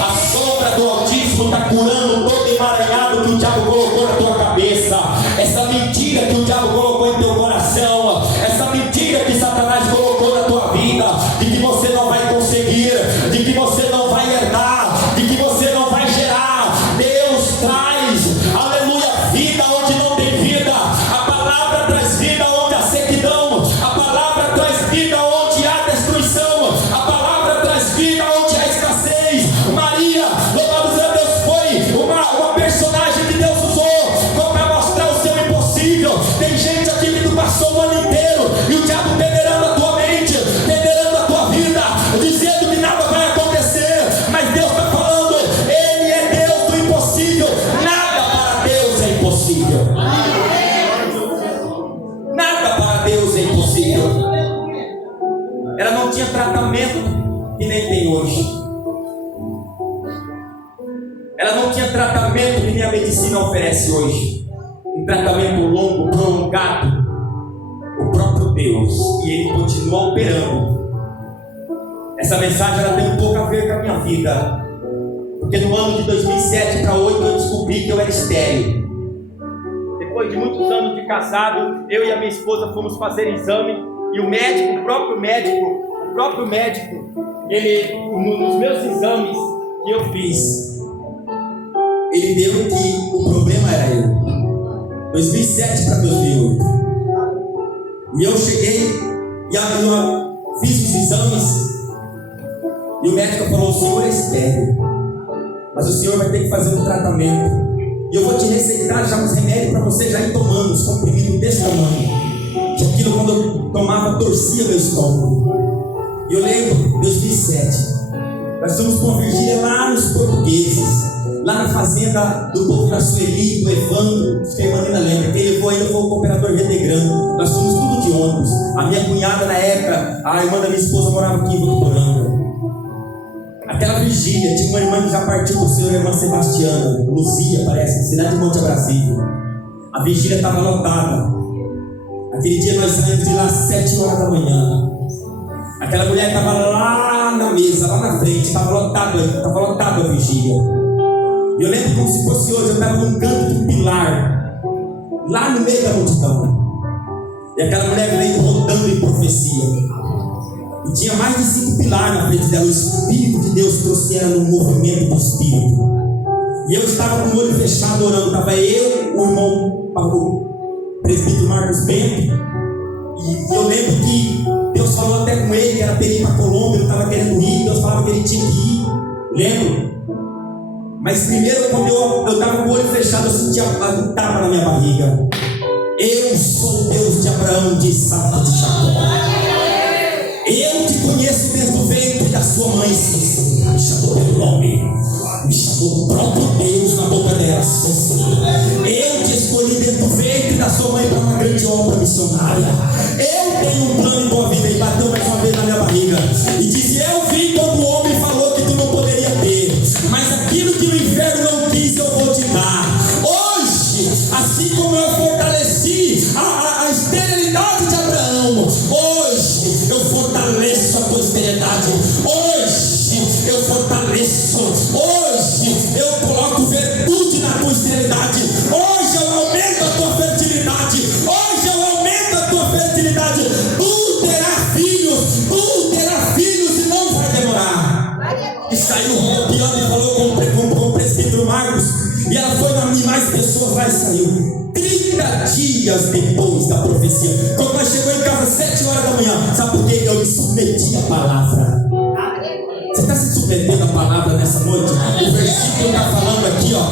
A sombra do Altíssimo está curando todo emaranhado que o diabo colocou na tua cabeça. Essa mentira que o diabo colocou em teu coração, essa mentira que Satanás colocou na tua vida, de que você não vai conseguir, de que você não vai herdar, de que você não vai gerar. Deus traz, aleluia, vida onde não tem vida. A palavra traz vida onde há sequidão. A palavra traz vida onde há destruição. A palavra traz vida onde há escassez. Maria, louvado seja Deus, foi uma personagem que Deus usou para mostrar o seu impossível. Tem gente aqui que tu passou o ano inteiro e o diabo peneirando a tua mente, peneirando a tua vida, dizendo que nada vai acontecer. Mas Deus está falando, Ele é Deus do impossível. Nada para Deus é impossível. Nada para Deus é impossível. Ela não tinha tratamento que nem tem hoje. Ela não tinha tratamento que nem a medicina oferece hoje. Um tratamento longo, prolongado. O próprio Deus. E Ele continua operando. Essa mensagem ela tem um pouco a ver com a minha vida. Porque no ano de 2007 para 2008 eu descobri que eu era estéril. Depois de muitos anos de casado, eu e a minha esposa fomos fazer exame. E o médico, o próprio médico, ele, nos meus exames que eu fiz, ele deu que o problema era eu. 2007 para 2008. E eu cheguei e eu fiz os exames. E o médico falou: o senhor é estéril, mas o senhor vai ter que fazer um tratamento. E eu vou te receitar já uns remédios para você já ir tomando, os comprimidos desse tamanho. Que aquilo, quando eu tomava, torcia meu estômago. E eu lembro, 2007, nós fomos com a Virgília lá nos Portugueses, lá na fazenda do povo da Sueli, do Evandro, que a irmã ainda lembra. Quem levou ainda foi o cooperador Redegrande. Nós fomos tudo de ônibus. A minha cunhada, na época, a irmã da minha esposa, morava aqui em Votuporanga. Aquela vigília, tinha uma irmã que já partiu com o Senhor, a irmã Sebastiana, Luzia, parece, cidade de Monte Abrasível. A vigília estava lotada. Aquele dia nós saímos de lá às 7 horas da manhã. Aquela mulher estava lá na mesa, lá na frente, estava lotada a vigília. E eu lembro como se fosse hoje, eu estava num canto de um pilar, lá no meio da multidão. E aquela mulher veio rodando em profecia. E tinha mais de 5 pilares na frente dela. O Espírito de Deus trouxe ela no movimento do Espírito. E eu estava com o olho fechado orando. Estava eu, o irmão, o presbítero Marcos Bento. E eu lembro que Deus falou até com ele que era para ele ir para a Colômbia. Eu estava querendo ir. Deus falava que ele tinha que ir. Lembro? Mas primeiro, quando eu estava com o olho fechado, eu sentia um tapa na minha barriga. Eu sou o Deus de Abraão, de Isaac e de Jacó. Eu te conheço desde o ventre da sua mãe. Me chamou pelo nome. Me chamou o próprio Deus na boca dela. Eu te escolhi desde o ventre da sua mãe para uma grande obra missionária. Eu tenho um plano em tua vida. E bateu mais uma vez na minha barriga e disse: eu vi quando o homem falou que tu não poderia ter, mas aquilo que o inferno não quis eu vou te dar. Hoje, assim como eu fortaleci a esterilidade de Abraão, hoje eu fortaleço a tua esterilidade. Hoje eu fortaleço. Hoje eu coloco virtude na tua esterilidade. Hoje eu aumento a tua fertilidade. Hoje eu aumento a tua fertilidade. Tu terás filhos e não vai demorar. E saiu rodopiando e falou com o presbítero Marcos. E ela foi e mais pessoas lá e saiu. 30 dias depois da profecia, quando nós chegamos em casa às 7 horas da manhã, sabe por quê? Eu me submeti à palavra. Você está se submetendo submetendo a palavra nessa noite. O versículo está falando aqui, ó,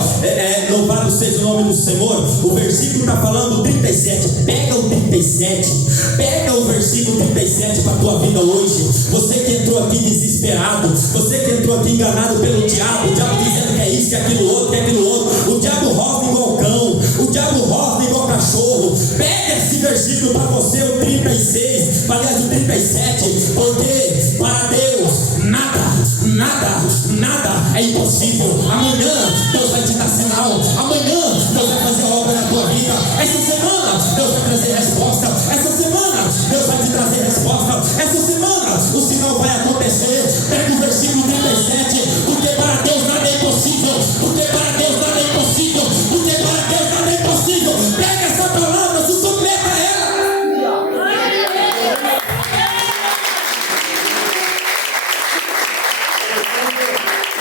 louvado seja o nome do Senhor. O versículo está falando 37. Pega o 37, pega o versículo 37 para a tua vida hoje. Você que entrou aqui desesperado, você que entrou aqui enganado pelo diabo, o diabo dizendo que é isso, que é aquilo outro, que é aquilo outro. O diabo rosna igual cão, o diabo rosna igual cachorro. Pega esse versículo para você, o 36, aliás o 37, porque para Deus nada é impossível. Amanhã Deus vai te dar sinal, amanhã Deus vai fazer a obra na tua vida. Essa semana Deus vai trazer resposta, essa semana Deus vai te trazer resposta, essa semana o sinal vai acontecer. Pega o versículo 37, porque para Deus nada é impossível, porque para Deus nada é impossível, porque para Deus nada é impossível. Pega essa palavra, se submeta a ela.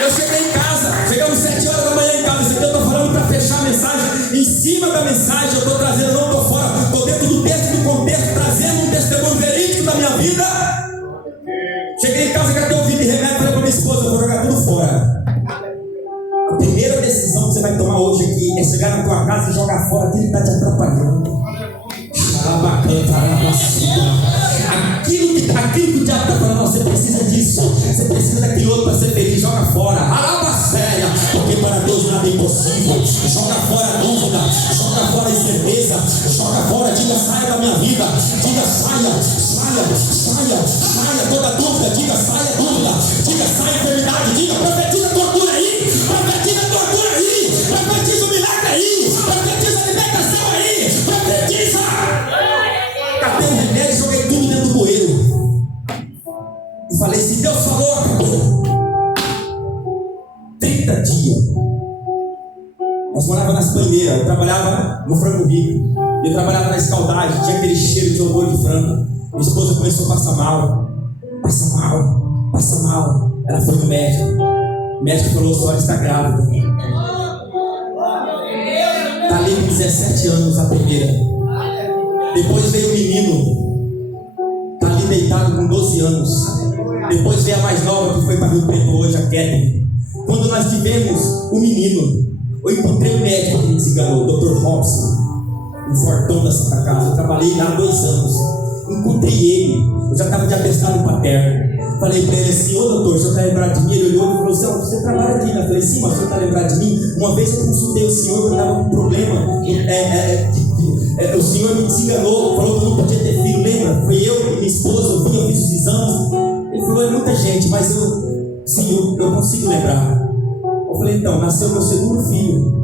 Eu cheguei em casa, chegamos 7 horas da manhã em casa. Isso aqui eu estou falando para fechar a mensagem. Em cima da mensagem eu estou trazendo, não estou fora, estou dentro do texto, do contexto, trazendo um testemunho verídico da minha vida. Cheguei em casa, catei um vidro de remédio, falei para minha esposa, eu vou jogar tudo fora. A primeira decisão que você vai tomar hoje aqui é chegar na tua casa e jogar fora aquilo que está te atrapalhando. Aquilo que o diabo está falando, você precisa disso, você precisa daquilo outro para ser feliz, joga fora. Séria, porque para Deus nada é impossível. Joga fora a dúvida, joga fora a incerteza, joga fora, diga saia da minha vida, diga saia toda dúvida, diga saia dúvida, diga saia enfermidade, diga profetiza a tua cura aí, profetiza a tua cura aí, profetiza o milagre aí, profetiza a libertação aí, profetiza. Catei o remédio e joguei tudo dentro do bueiro e falei, se Deus falou, acabou. 30 dias. Nós morávamos nas Pandeiras, eu trabalhava no Frango Rico, eu trabalhava na escaldagem, tinha aquele cheiro de odor de frango. Minha esposa começou a passar mal. Ela foi no médico. O médico falou, sua está grávida. Está ali com 17 anos a primeira. Depois veio o menino, está ali deitado com 12 anos. Depois veio a mais nova, que foi para Rio Preto hoje, a Kevin. Quando nós tivemos o menino, eu encontrei o médico que me enganou, o Dr. Robson, um fortão da Santa Casa. Eu trabalhei lá há 2 anos. Encontrei ele, eu já estava de atestado paterno. Falei para ele assim, ô doutor, o senhor está lembrado de mim? Ele olhou e falou assim, você trabalha aqui, né? Eu falei, sim, mas o senhor está lembrado de mim? Uma vez eu consultei o senhor, eu estava com um problema. O senhor me desenganou, falou que eu não podia ter filho, lembra? Foi eu e minha esposa, eu fiz os exames. Ele falou, é muita gente, mas eu consigo lembrar. Eu falei, então, nasceu meu segundo filho.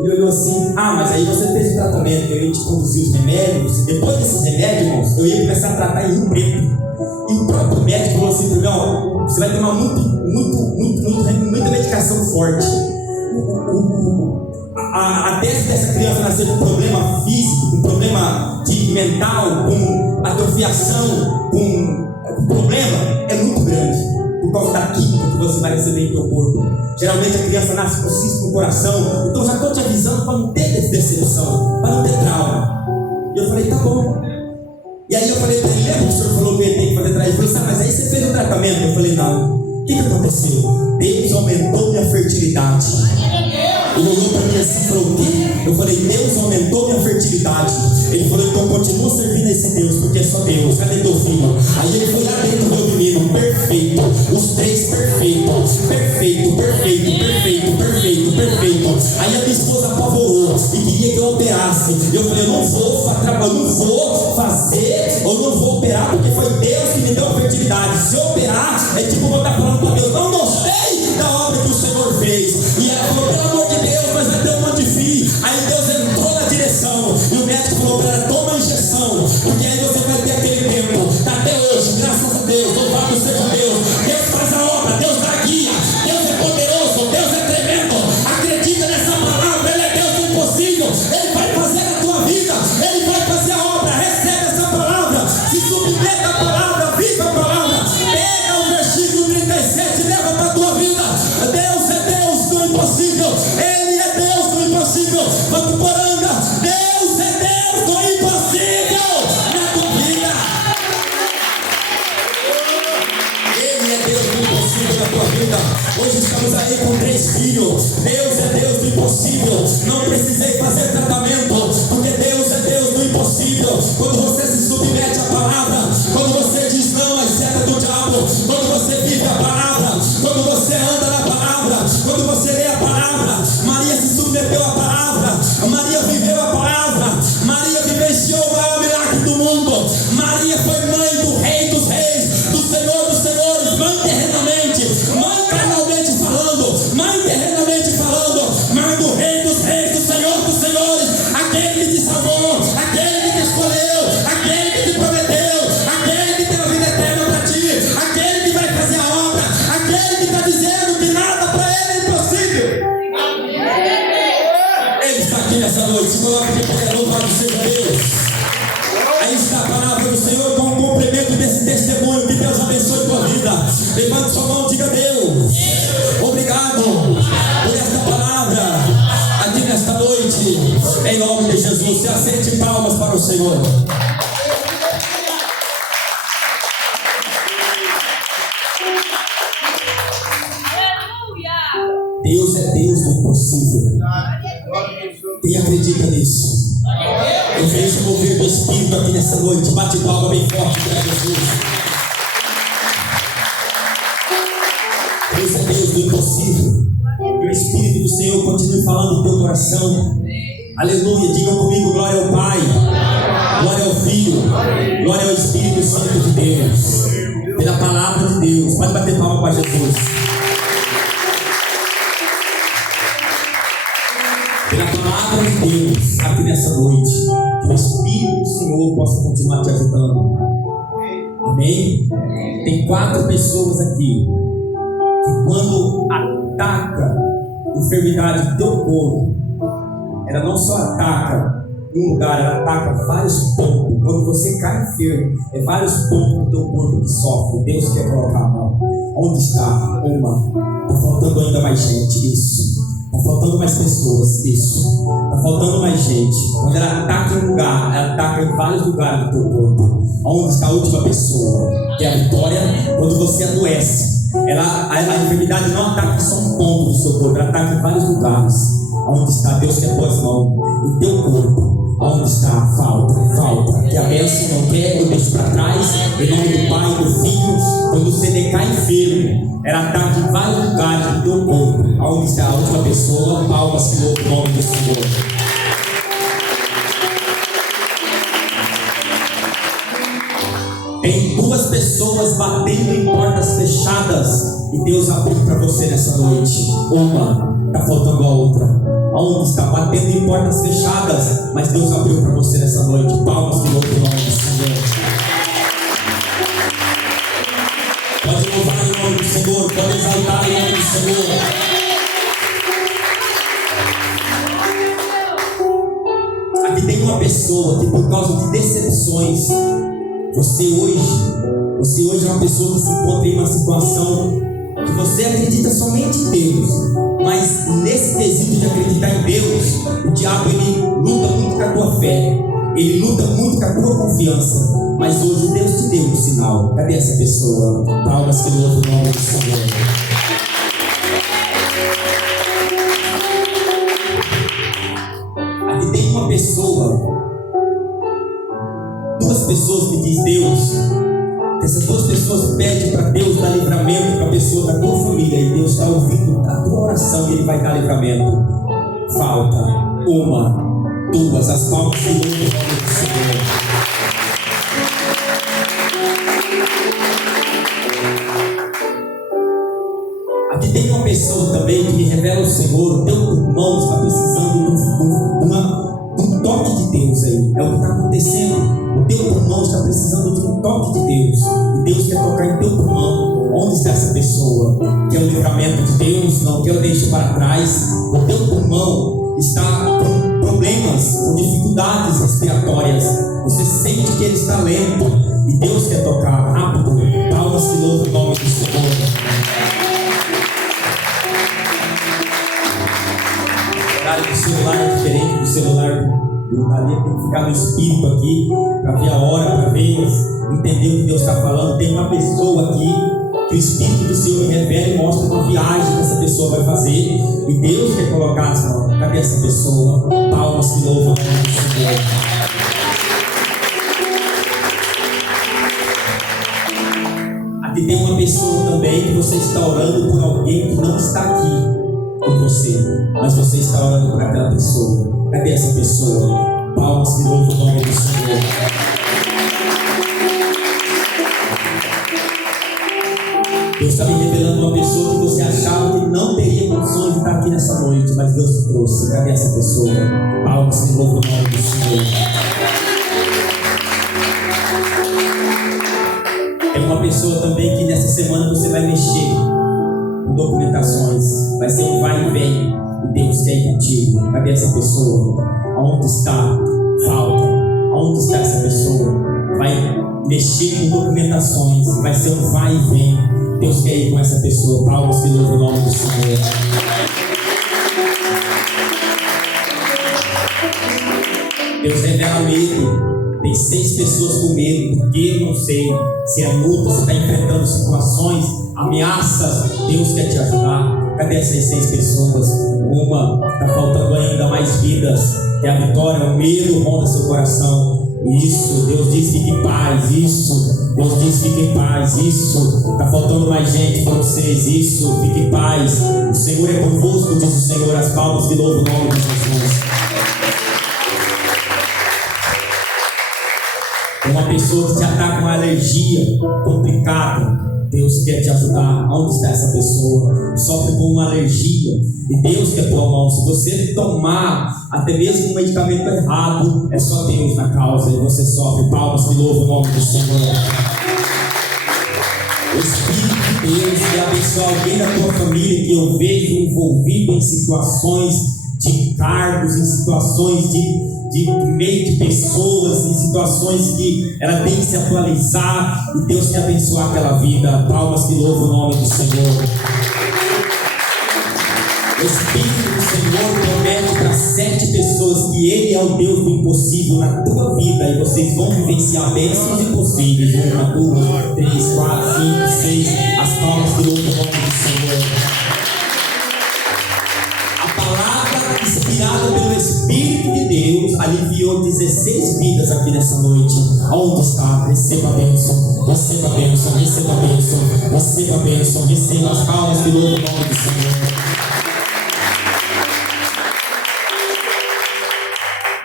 Ele olhou assim, mas aí você fez o tratamento, eu ia te conduzir os remédios. Depois desses remédios, irmãos, eu ia começar a tratar em Rio Preto. E o próprio médico falou assim, você vai tomar muita medicação forte. A tese dessa criança nascer com um problema físico, com um problema mental, com atrofiação, com um problema é muito grande. Por causa da química que você vai receber em teu corpo. Geralmente a criança nasce com cisto no coração. Então já estou te avisando para não ter decepção, para não ter trauma. E eu falei, tá bom. E aí eu falei para ele, lembra que o senhor falou que eu ia ter que fazer tratamento? Ele falou, mas aí você fez o tratamento? Eu falei, não. O que aconteceu? Deus aumentou minha fertilidade. Ele olhou para mim assim e falou, o quê? Eu falei, Deus aumentou minha fertilidade. Ele falou, então continua servindo a esse Deus, porque é só Deus. Cadê teu filho? Aí ele foi lá dentro do meu menino, perfeito. Os 3 perfeitos. Perfeito. Aí a minha esposa apavorou e queria que eu operasse. Eu falei, eu não vou fazer, eu não vou operar, porque foi Deus que me deu a fertilidade. Se eu operar, é tipo eu estar falando para Deus, não gostei da obra que o Senhor fez. E ela falou, pelo amor de Deus, mas vai ter um monte de filho. Aí Deus entrou na direção e o médico falou para ela, toma a injeção, porque aí você vai ter aquele tempo. Até hoje, graças a Deus, louvado seja Deus. Deus faz a obra, Deus dá a guia, Deus é poderoso, Deus é tremendo. Acredita nessa palavra, Ele é Deus do impossível. Ele vai fazer a tua vida, Ele vai fazer a obra. Recebe essa palavra, se submeta à palavra, viva a palavra. Pega o versículo 37. casei com 3 filhos. Deus é Deus do impossível. Não precisei fazer tratamento, porque Deus é Deus do impossível. Quando você se submete à palavra, quando você diz não às setas do diabo, quando você vive a palavra, quando você anda na palavra, quando você lê a palavra. Maria se submeteu à palavra, Maria viveu a palavra, Maria vivenciou o maior milagre do mundo. Maria foi mãe do Rei dos Reis, do Senhor dos Senhores, mãe terrenamente, mãe carnalmente falando, mãe terrenamente falando, mãe do Rei dos Reis, do Senhor dos Senhores, aquele que te salvou, aquele que te escolheu, aquele que te prometeu, aquele que tem a vida eterna para ti, aquele que vai fazer a obra, aquele que está dizendo que nada para ele é impossível. Ele está aqui nessa noite. Se coloque de pé, louvado seja Deus. Aí está a palavra do Senhor com o cumprimento desse testemunho. Que Deus abençoe tua vida. Levante sua mão e diga: Deus, obrigado por esta palavra aqui nesta noite, em nome de Jesus. Se aceite palmas para o Senhor. Deus é Deus do impossível. Quem acredita nisso? Eu vejo o mover do Espírito aqui nessa noite. Bate palma bem forte para Jesus. Deus é Deus do impossível. Que o Espírito do Senhor continue falando em teu coração. Aleluia. Diga comigo: glória ao Pai, glória ao Filho, glória ao Espírito Santo de Deus. Pela palavra de Deus. Pode bater palma para Jesus. Pela palavra de Deus aqui nessa noite, que o Espírito do Senhor possa continuar te ajudando. Amém? Tem 4 pessoas aqui que, quando ataca enfermidade do teu corpo, ela não só ataca um lugar, ela ataca vários pontos. Quando você cai enfermo, é vários pontos do teu corpo que sofre. Deus quer colocar a mão. Onde está? Uma. Está faltando ainda mais gente. Isso. Está faltando mais pessoas, isso. Está faltando mais gente. Quando ela ataca em um lugar, ela ataca em vários lugares do teu corpo. Onde está a última pessoa? Que é a Vitória. Quando você adoece, a enfermidade não ataca só um ponto do seu corpo, ela ataca em vários lugares. Onde está? Deus quer pôr as mãos em teu corpo. Onde está? Falta. Que a bênção não quer, eu deixo para trás. Em nome do Pai e do Filho. Quando você decai enfermo, ela ataca em vários lugares do teu corpo. Onde está a última pessoa? Palmas que louvam o nome do Senhor. Tem 2 pessoas batendo em portas fechadas e Deus abriu para você nessa noite. Uma, está faltando a outra. Onde está? Batendo em portas fechadas, mas Deus abriu para você nessa noite. Palmas que louvam o nome do Senhor. Pode louvar o nome do Senhor, pode exaltar o nome do Senhor. Aqui tem uma pessoa que, por causa de decepções, você hoje é uma pessoa que se encontra em uma situação que você acredita somente em Deus, mas nesse quesito de acreditar em Deus, o diabo ele luta muito com a tua fé, ele luta muito com a tua confiança, mas hoje Deus te deu um sinal. Cadê essa pessoa? Palmas que louvam o nome do Senhor. Aqui tem uma pessoa, 2 pessoas que diz Deus. Essas 2 pessoas pedem para Deus dar livramento para a pessoa da tua família, e Deus está ouvindo a tua oração e Ele vai dar livramento. Falta 1, 2, as palmas que louvam o nome do Senhor. Aqui tem uma pessoa também que me revela o Senhor. O teu irmão está precisando de um toque de Deus aí. É o que está acontecendo. O teu pulmão está precisando de um toque de Deus. E Deus quer tocar em teu pulmão. Onde está essa pessoa? Quer o livramento de Deus? Não quer, eu deixo para trás. O teu pulmão está com problemas, com dificuldades respiratórias. Você sente que ele está lento. E Deus quer tocar rápido. Palmas que louvam o nome do Senhor. O celular é diferente do celular do Dalia, tem que ficar no espírito aqui para ver a hora, para ver, entender o que Deus está falando. Tem uma pessoa aqui que Que o Espírito do Senhor me revele e mostre uma viagem que essa pessoa vai fazer. E Deus quer colocar as mãos. Cadê essa pessoa? Palmas que louvam o nome do Senhor. Aqui tem uma pessoa também que você está orando por alguém que não está aqui com você, mas você está orando por aquela pessoa. Cadê essa pessoa? Palmas que louvam o nome do Senhor. Deus está me revelando uma pessoa que você achava que não teria condições de estar aqui nessa noite, mas Deus te trouxe. Cadê essa pessoa? Palmas que louvam o nome do Senhor. Tem uma pessoa também que nessa semana você vai mexer com documentações, vai ser um vai e vem, e Deus quer ir contigo. Cadê essa pessoa? Aonde está? Falta. Aonde está essa pessoa? Vai mexer com documentações, vai ser um vai e vem. Deus quer ir com essa pessoa. Palmas que louvam o nome do Senhor. Deus revela medo. Tem 6 pessoas com medo, porque eu não sei se é luta, se está enfrentando situações, ameaças. Deus quer te ajudar. Cadê essas 6 pessoas? Uma, está faltando ainda mais vidas. É a vitória, o medo ronda seu coração. Isso, Deus diz fique em paz. Isso, Deus diz fique em paz. Isso, está faltando mais gente para vocês. Isso, fique em paz. O Senhor é convosco, diz o Senhor. As palmas que louvam o nome de Jesus. Uma pessoa que já está com uma alergia complicada, Deus quer te ajudar. Onde está essa pessoa? Sofre com uma alergia e Deus quer a tua mão. Se você tomar até mesmo um medicamento errado, é só Deus na causa e você sofre. Palmas que louvam o nome do Senhor. O Espírito de Deus quer abençoar alguém da tua família que eu vejo envolvido em situações de cargos, em situações de meio de pessoas, em situações que ela tem que se atualizar, e Deus quer abençoar aquela vida. Palmas que louvam o nome do Senhor. O Espírito do Senhor promete para 7 pessoas que Ele é o Deus do impossível na tua vida, e vocês vão vivenciar bênçãos impossíveis. 1, 2, 3, 4, 5, 6. As palmas que louvam o nome do Senhor. Inspirada pelo Espírito de Deus, aliviou 16 vidas aqui nessa noite. Aonde está? Receba a bênção, receba a bênção, receba a bênção, receba a bênção, receba as palmas que louvam o nome do Senhor.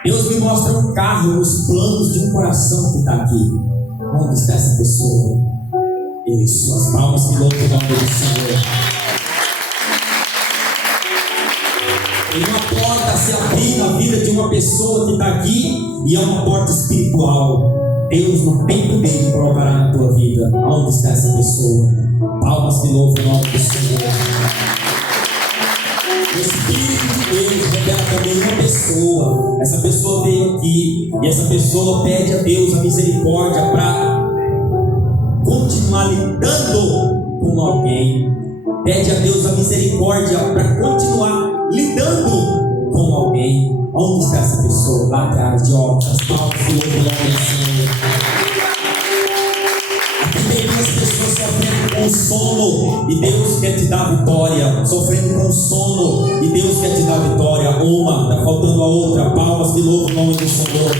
Deus me mostra um carro, os planos de um coração que está aqui. Onde está essa pessoa? Isso, as palmas que louvam o nome do Senhor. Tem uma porta se abrir na vida de uma pessoa que está aqui, e é uma porta espiritual. Deus, no tempo dele, colocará na tua vida. Onde está essa pessoa? Palmas que louvam o nome do Senhor. O Espírito de Deus revela também uma pessoa. Essa pessoa veio aqui, e essa pessoa pede a Deus a misericórdia para continuar lidando com alguém. Pede a Deus a misericórdia para continuar lidando com alguém. Onde está essa pessoa? Lá atrás de óculos, as palmas que louvam o nome do Senhor. Aqui tem 2 pessoas sofrendo com sono, e Deus quer te dar vitória. Sofrendo com sono, e Deus quer te dar vitória. Uma, está faltando a outra. Palmas que louvam o nome do Senhor.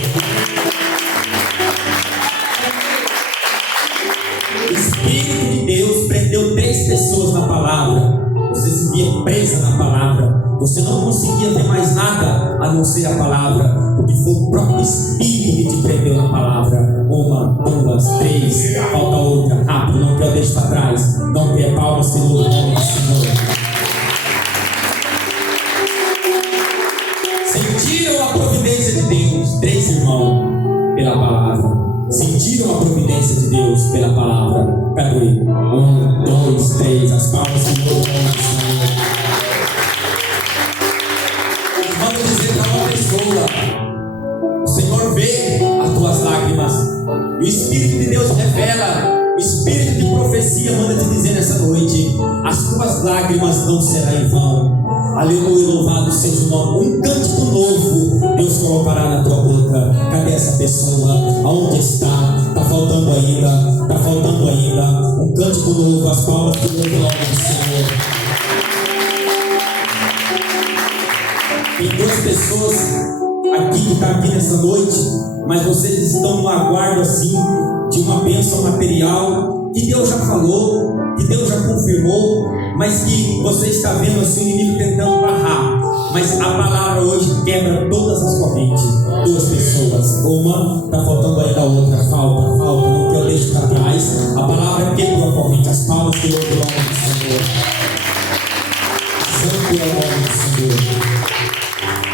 O Espírito de Deus prendeu 3 pessoas na palavra. Você se via presa na palavra. Você não conseguia ver mais nada a não ser a palavra, porque foi o próprio Espírito que te prendeu na palavra. 1, 2, 3, falta outra. Rápido, não quer deixar para trás. Não quer. Palmas que louvam o nome do Senhor. Sentiram a providência de Deus. 3 irmãos, pela palavra. Sentiram a providência de Deus pela palavra. Cadê? 1, 2, 3. As palmas que louvam o nome do Senhor. Manda dizer para uma pessoa: o Senhor vê as tuas lágrimas. E o Espírito de Deus revela. O Espírito de profecia manda te dizer nessa noite: as tuas lágrimas não serão em vão. Aleluia, louvado seja o nome. Um cântico novo Deus colocará na tua boca. Cadê essa pessoa? Aonde está? Está faltando ainda, está faltando ainda. Um cântico novo, as palmas que louvam o nome do Senhor. Tem duas pessoas aqui que estão aqui nessa noite, mas vocês estão no aguardo assim de uma bênção material que Deus já falou, que Deus já confirmou, mas que você está vendo assim o inimigo tentando barrar. Mas a palavra hoje quebra todas as correntes. Duas pessoas, uma está faltando ainda a outra, falta, não quero deixar para trás. A palavra quebrou a corrente, as palmas que louvam o nome do Senhor. Santo é o nome do Senhor.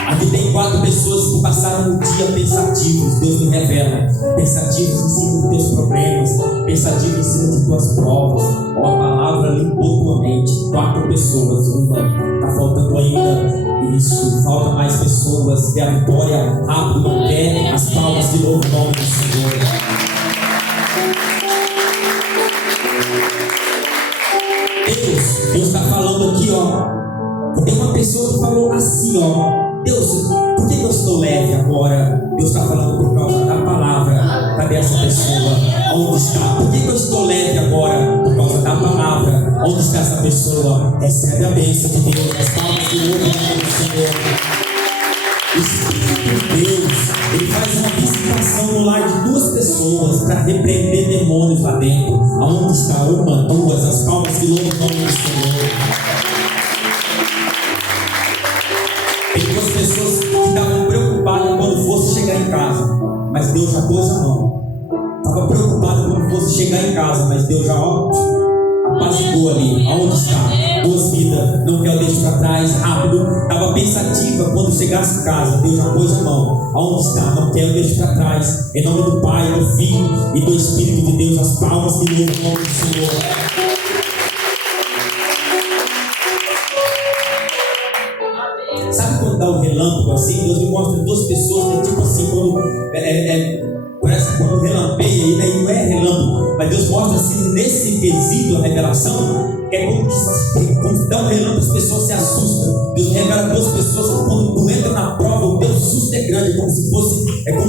Aqui tem 4 pessoas que passaram o dia pensativos. Deus me revela, pensativos em cima dos teus problemas, pensativos em cima de tuas provas. Ó, a palavra limpou tua mente. 4 pessoas, uma, está faltando ainda isso. Falta mais pessoas que a vitória rápido não quer. As palmas de novo o nome do Senhor. Deus está falando aqui, ó. Tem uma pessoa que falou assim, ó. Deus, por que eu estou leve agora? Deus está falando por causa da palavra. Cadê essa pessoa? Onde está? Por que eu estou leve agora? Por causa da palavra. Onde está essa pessoa? Recebe a bênção de Deus. As palmas de novo do Senhor. O Espírito de Deus, ele faz uma visitação no lar de 2 pessoas para repreender demônios lá dentro. Aonde está? Uma, 2, as palmas de novo o nome do Senhor. Tem 2 pessoas que estavam preocupadas quando fosse chegar em casa, mas Deus já pôs a mão. Estava preocupado quando fosse chegar em casa, mas Deus já apaziguou ali. Aonde está? 2 vidas, não quer o deixo para trás, rápido. Estava pensativa quando chegasse em casa, Deus já pôs a mão. Aonde está? Não quer o deixo para trás. Em nome do Pai, do Filho e do Espírito de Deus, as palmas que louvam o nome do Senhor. Sabe quando dá um relâmpago assim? Deus me mostra 2 pessoas, né? Tipo assim, quando parece quando relampeia, e daí não é relâmpago, mas Deus mostra assim, nesse quesito, a revelação, é quando dá um relâmpago, as pessoas se assustam. Deus revela 2 pessoas que quando tu entra na prova, o teu susto é grande, é como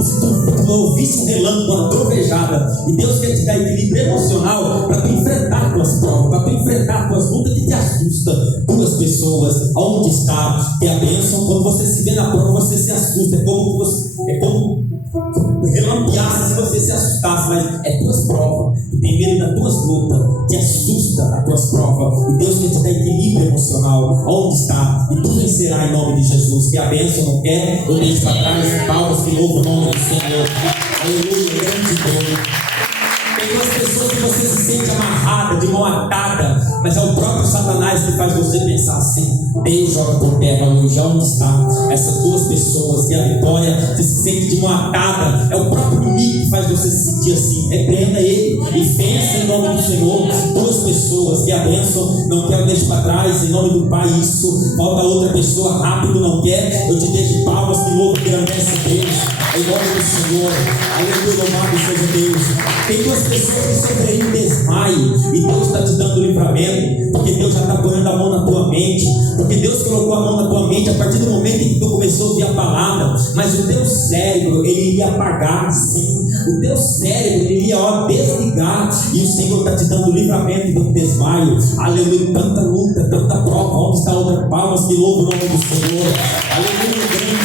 se tu ouvisse um relâmpago, uma trovejada. E Deus quer te dar equilíbrio emocional para tu enfrentar tuas provas, para tu enfrentar tuas lutas que te assustam. 2 pessoas, aonde está? Que a bênção, quando você se vê na prova, você se assusta. É como relampeasse se você se assustasse, mas é tuas provas. Tu tem medo das tuas lutas, te assusta as tuas provas. E Deus quer te dar equilíbrio emocional. Aonde está? E tu vencerás em nome de Jesus. Que a bênção não quer, eu deixo para trás palmas que louvam o nome do Senhor. Aleluia, grande Deus. Tem 2 pessoas que você se sente amarrada, de mão atada, mas é o próprio Satanás que faz você pensar assim. Deus joga por terra hoje. Onde está? Essas 2 pessoas que a vitória se sente de mão atada, é o próprio inimigo que faz você se sentir assim. Repreenda ele e vença em nome do Senhor. 2 pessoas que a bênção não quer, eu deixo para trás em nome do Pai. Isso, falta outra pessoa, rápido não quer, eu te deixo palmas que louvo, que agradece a Deus. Em nome do Senhor, aleluia, louvado seja Deus. Tem 2 pessoas que sofreram desmaio e Deus está te dando livramento, porque Deus já está pondo a mão na tua mente, porque Deus colocou a mão na tua mente a partir do momento em que tu começou a ouvir a palavra. Mas o teu cérebro, ele iria apagar, sim. O teu cérebro, ele iria desligar, e o Senhor está te dando livramento do desmaio. Aleluia, tanta luta, tanta prova. Onde está outra palmas que louva o nome do Senhor? Aleluia, grande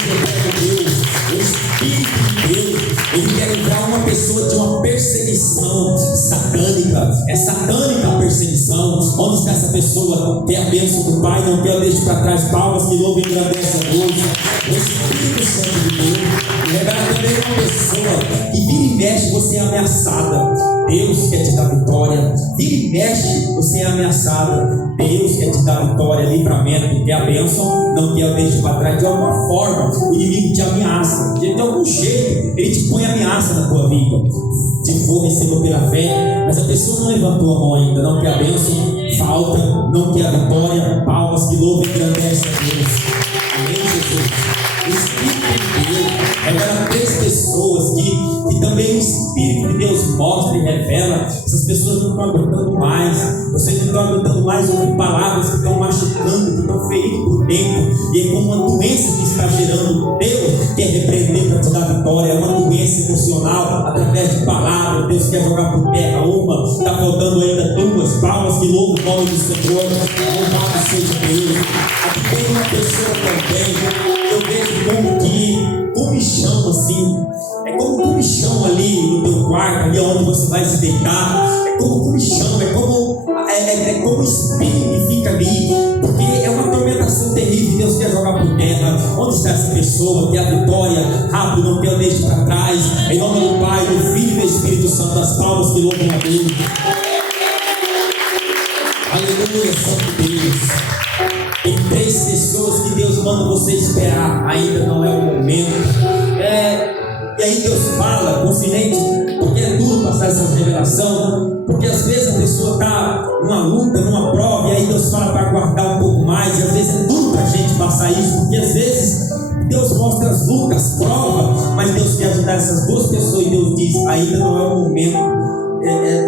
Deus. O Espírito de Deus, ele quer livrar uma pessoa de uma perseguição satânica. É satânica a perseguição. Onde está essa pessoa? Quer a bênção do Pai, não quer, deixe para trás palmas que louva e agradece a Deus. O Espírito Santo de Deus revela também uma pessoa que vira e mexe, você é ameaçada. Deus quer te dar vitória. Vira e mexe, você é ameaçada. Deus quer te dar vitória, livramento, quer a bênção, não quer, deixe para trás. De alguma forma, o inimigo te ameaça. De algum jeito, ele te põe ameaça na tua vida. Se for, receba pela fé, mas a pessoa não levantou a mão ainda, não quer a bênção, falta, não quer a vitória. Palmas que louvam e agradecem a Deus. Amém, Jesus. O Espírito de Deus Revela 3 pessoas que também o Espírito de Deus mostra e revela. Essas pessoas não estão aguentando mais. Vocês não estão aguentando mais ouvir palavras que estão machucando, que estão ferindo por dentro. E é como uma doença que está gerando. Deus quer repreender para te dar vitória. É uma doença emocional através de palavras. Deus quer jogar por terra uma. Está faltando ainda 2 palmas que louvam o nome do Senhor. Louvado seja Deus. Aqui tem uma pessoa também. Eu vejo como comichão assim. É como comichão ali no teu quarto, ali onde você vai se deitar. É como comichão, é como o espinho que fica ali. Porque é uma tormentação terrível. Deus quer jogar por terra. Onde está essa pessoa? Quer a vitória rápido, não quer o deixe para trás. Em nome do Pai, do Filho e do Espírito Santo, as palmas que louvam a Deus. Aleluia, Santo Deus. Tem 3 pessoas que Deus manda você esperar. Ainda não é o momento. E aí Deus fala, consciente, porque é duro passar essa revelação. Porque às vezes a pessoa está numa luta, numa prova, e aí Deus fala para aguardar um pouco mais. E às vezes é duro para a gente passar isso, porque às vezes Deus mostra as lutas, as provas, mas Deus quer ajudar essas 2 pessoas. E Deus diz: ainda não é o momento.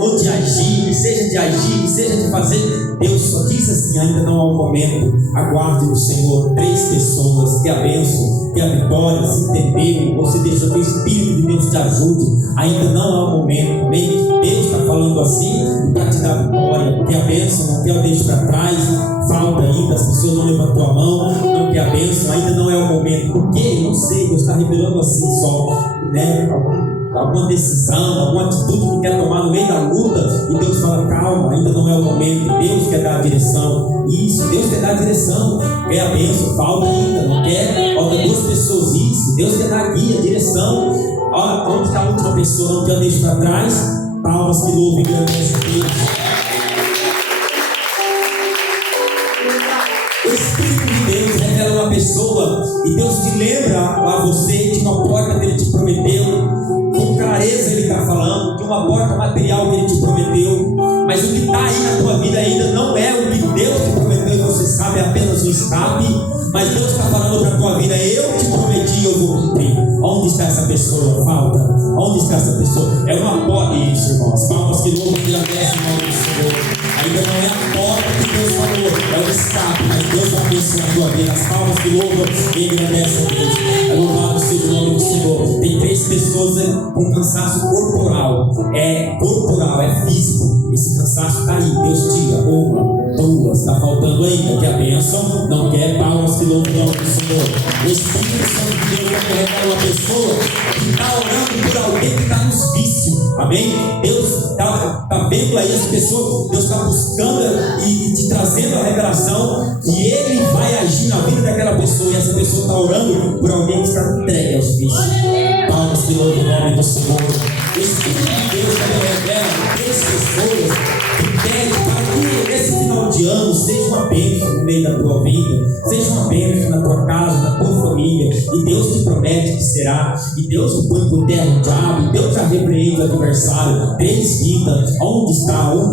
Ou de agir, que seja de agir, que seja de fazer. Deus só diz assim: ainda não é o momento. Aguarde no Senhor. 3 pessoas, que a bênção, que a vitória, se entendeu, você deixa que o Espírito de Deus te ajude. Ainda não é o momento. Amém? Deus está falando assim para te dar vitória. Que a bênção, não quer o deixe para trás. Falta ainda, as pessoas não levantou a mão, não quer a bênção, ainda não é o momento. Por quê? Não sei, Deus está revelando assim só, né? Alguma decisão, alguma atitude que quer tomar no meio da luta, e Deus fala: calma, ainda não é o momento. Deus quer dar a direção. Isso, Deus quer dar a direção. Quer a bênção, falta ainda, não quer? Falta 2 pessoas. Isso, Deus quer dar a guia, a direção. Olha, onde está a última pessoa? Não quer deixar para trás. Palmas que louvam e agradecem a Deus. O Espírito de Deus revela uma pessoa, e Deus te lembra a você de uma porta que Ele te prometeu. Com clareza Ele está falando de uma porta material que Ele te prometeu, mas o que está aí na tua vida ainda não é o que Deus te prometeu, e você sabe, é apenas um escape. Mas Deus está falando para a tua vida: eu te prometi, eu vou cumprir. Onde está essa pessoa? Falta. Onde está essa pessoa? É uma porta. Isso, irmãos. Palmas que louvam e agradecem o nome do Senhor. Ainda não é a porta que Deus falou, é o escape, mas Deus vai abençoar a tua vida. As palmas que louvam e agradecem a Deus. É louvado seja o nome do Senhor. Tem 3 pessoas com cansaço corporal. É corporal, é físico. Esse cansaço está aí. Deus tira 1, 2. Está faltando ainda. Quer a bênção? Não quer? Palmas que louvam o nome do Senhor. O Espírito Santo de Deus vai carregar uma pessoa que está orando por alguém que está nos vícios. Amém? Deus está vendo aí essa pessoa. Deus está buscando e te trazendo a revelação, e Ele vai agir na vida daquela pessoa. E essa pessoa está orando por alguém que está entregue aos vícios. Palmas que louvam o nome do Senhor. O Espírito de Deus também revela 3 pessoas que pedem para que esse final de ano seja uma bênção no meio da tua vida, seja uma bênção na tua casa, na tua família. E Deus te promete que será. E Deus te põe por terra o diabo. E Deus já repreende o adversário. 3 vidas. Onde está? 1,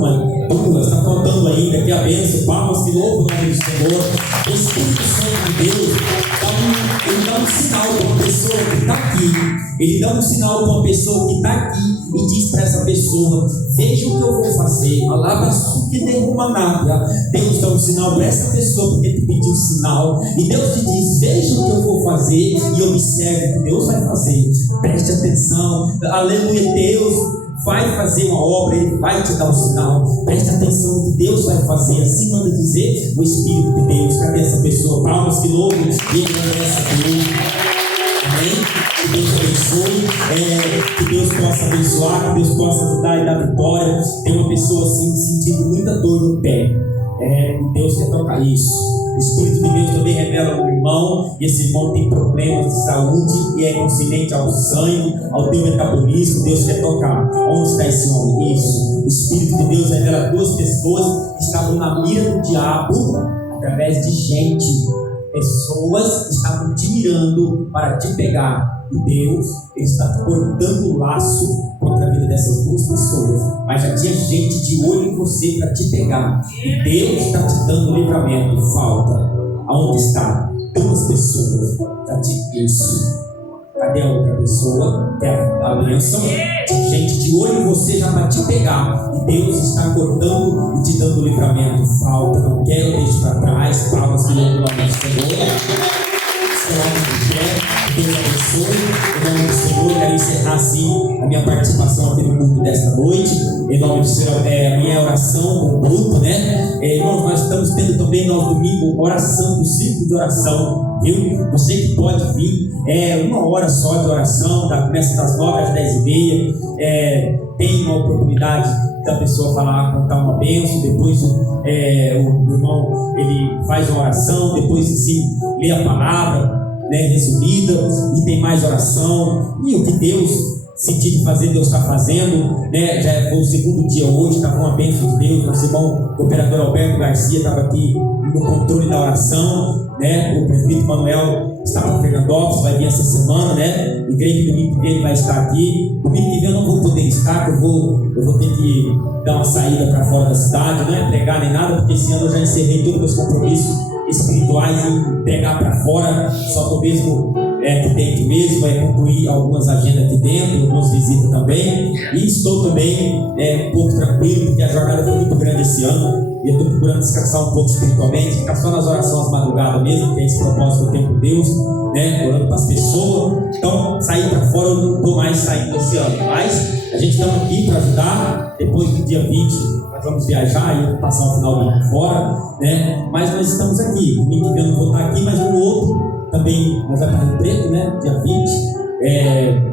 2. Está faltando ainda. Que a bênção. Palmas que louvam o nome do Senhor. O Espírito Santo de Deus ele dá um sinal para uma pessoa que está aqui. Ele dá um sinal para uma pessoa que está aqui e diz para essa pessoa: veja o que eu vou fazer. Que derruba nada. Deus dá um sinal para essa pessoa porque tu pediu um sinal. E Deus te diz: veja o que eu vou fazer e observe o que Deus vai fazer. Preste atenção. Aleluia. Deus vai fazer uma obra, Ele vai te dar um sinal. Preste atenção no que Deus vai fazer. Assim manda dizer o Espírito de Deus. Cadê essa pessoa? Palmas que louvam e agradece a Deus. Amém? Que Deus abençoe, que Deus possa abençoar, que Deus possa ajudar e dar vitória. Tem uma pessoa assim sentindo muita dor no pé. Deus quer tocar isso. O Espírito de Deus também revela um irmão, e esse irmão tem problemas de saúde e é consciente ao sangue, ao teu metabolismo. Deus quer tocar. Onde está esse homem? Isso. O Espírito de Deus revela 2 pessoas que estavam na mira do diabo através de gente. Pessoas estavam te mirando para te pegar. E Deus está cortando o laço contra a vida dessas 2 pessoas. Mas já tinha gente de olho em você para te pegar. E Deus está te dando livramento. Falta. Aonde está? 2 pessoas para te isso. Cadê a outra pessoa? Quer a bênção? Tem gente de olho em você já para te pegar. E Deus está cortando e te dando livramento. Falta, não quero, deixe para trás. Palmas do nome do Senhor. Deus abençoe. Em nome do Senhor, quero encerrar assim a minha participação aqui no culto desta noite. Em nome do Senhor, amanhã é oração com o grupo, né? Nós estamos tendo também no domingo oração, do ciclo de oração, viu? Você que pode vir, 1 hora só de oração, começa das 9 às 10h30. Tem uma oportunidade da pessoa falar, contar uma bênção, depois o irmão ele faz uma oração, depois assim lê a palavra, né, resumida, e tem mais oração, e o que Deus sentir de fazer, Deus está fazendo, né? Já foi o segundo dia hoje, estava uma bênção de Deus. Nosso irmão, o operador Alberto Garcia, estava aqui no controle da oração, né? O prefeito Manuel está para Fernandópolis, vai vir essa semana, né? E creio que domingo que vem ele vai estar aqui. Domingo que vem eu não vou poder estar, porque eu vou ter que dar uma saída para fora da cidade, não é pregar nem nada, porque esse ano eu já encerrei todos os meus compromissos espirituais e pregar para fora, só estou mesmo aqui dentro mesmo, concluir algumas agendas aqui dentro, algumas visitas também, e estou também um pouco tranquilo, porque a jornada foi muito grande esse ano, e eu estou procurando descansar um pouco espiritualmente, ficar só nas orações às madrugadas mesmo, que é esse propósito que eu tenho com Deus, né, orando para as pessoas. Então, sair para fora eu não estou mais saindo esse ano, mas a gente está aqui para ajudar. Depois do dia 20 nós vamos viajar e vamos passar o final do ano fora, né? Mas nós estamos aqui. Domingo que vem eu não vou estar aqui, mas no outro também nós vamos para Rio Preto, né? Dia 20,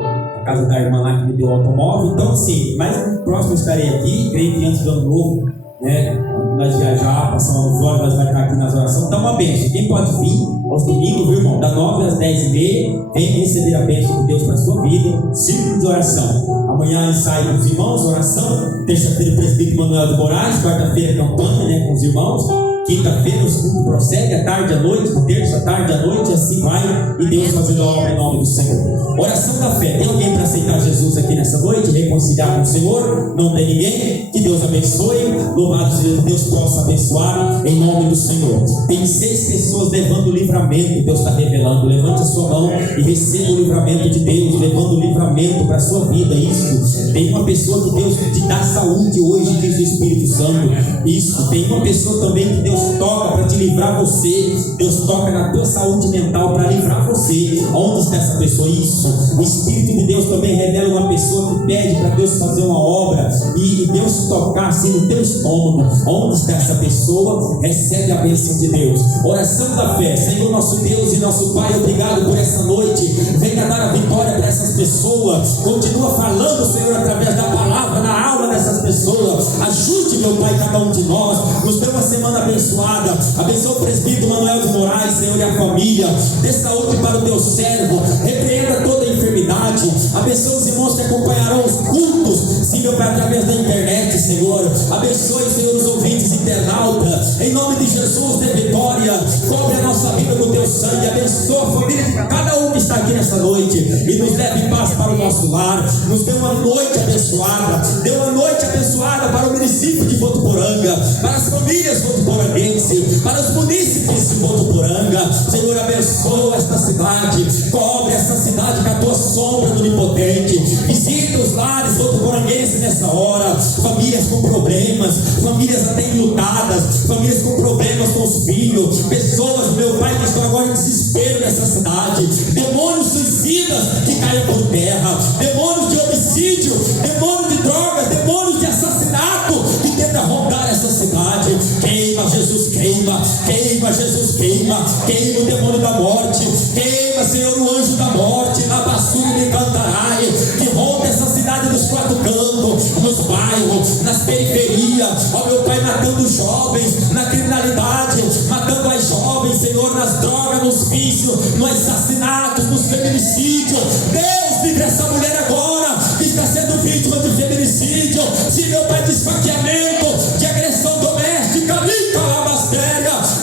a casa da irmã lá que me deu o automóvel. Então, sim, mas no próximo eu estarei aqui. Creio que antes do ano novo, né? Nós viajar, passar umas horas, nós vamos estar aqui nas orações. Então, uma bênção. Quem pode vir aos domingos, viu, irmão? Da 9 às 10h30, vem receber a bênção de Deus para a sua vida. Círculo de oração. Amanhã ensaio com os irmãos, oração. Terça-feira, o presbítero Manuel de Moraes. Quarta-feira, campanha, né, com os irmãos. Quinta-feira, o culto prossegue, à tarde, à noite, terça, à tarde, à noite, assim vai, e Deus fazendo a obra em nome do Senhor. Oração da fé. Tem alguém para aceitar Jesus aqui nessa noite? Reconciliar com o Senhor? Não tem ninguém? Que Deus abençoe. Louvado seja Deus, possa abençoar em nome do Senhor. Tem 6 pessoas levando o livramento, Deus está revelando. Levante a sua mão e receba o livramento de Deus, levando o livramento para a sua vida. Isso. Tem uma pessoa que Deus te dá saúde hoje, diz o Espírito Santo. Isso. Tem uma pessoa também que Deus toca para te livrar você. Deus toca na tua saúde mental para livrar você. Onde está essa pessoa? Isso. O Espírito de Deus também revela uma pessoa que pede para Deus fazer uma obra e Deus tocar assim no teu estômago. Onde está essa pessoa? Recebe a bênção de Deus. Oração da fé. Senhor nosso Deus e nosso Pai, obrigado por essa noite. Venha dar a vitória para essas pessoas. Continua falando, Senhor, através da palavra na alma dessas pessoas. Ajude, meu Pai, cada um de nós. Nos dê uma semana abençoada. Abençoa o presbítero Manuel de Moraes, Senhor, e a família. Dê saúde para o teu servo. Repreenda toda a enfermidade. Abençoa os irmãos que acompanharão os cultos, sim, meu Pai, através da internet, Senhor. Abençoe, Senhor, os ouvintes internautas. Em nome de Jesus, dê vitória. Cobre a nossa vida com o teu sangue. Abençoa a família de cada um que está aqui nessa noite. E nos leve paz para o nosso lar. Nos dê uma noite abençoada. Dê uma noite abençoada para o município de Votuporanga, para as famílias votuporanguenses, para os munícipes de Votuporanga. Senhor, abençoa esta cidade. Cobre essa cidade com a tua sombra do Onipotente. Visita os lares votuporanguenses nessa hora. Famílias com problemas, famílias até enlutadas, famílias com problemas com os filhos, pessoas, meu Pai, que estão agora em desespero nessa cidade. Demônios suicidas que caem por terra, demônios de homicídio, demônios de drogas, demônios de assassinato que tentam rondar essa cidade. Queima, Jesus, queima, queima, Jesus, queima, queima o demônio da morte, queima, Senhor, o anjo da morte, na basura e cantarai, que ronda essa cidade dos 4 cantos, nos bairros, nas periferias, ó meu Pai, matando jovens na criminalidade, matando as jovens, Senhor, nas drogas, nos vícios, nos assassinatos, nos feminicídios. Deus, livre essa mulher agora que está sendo vítima de feminicídio, se meu Pai, de esfaqueamento, de agressão doméstica,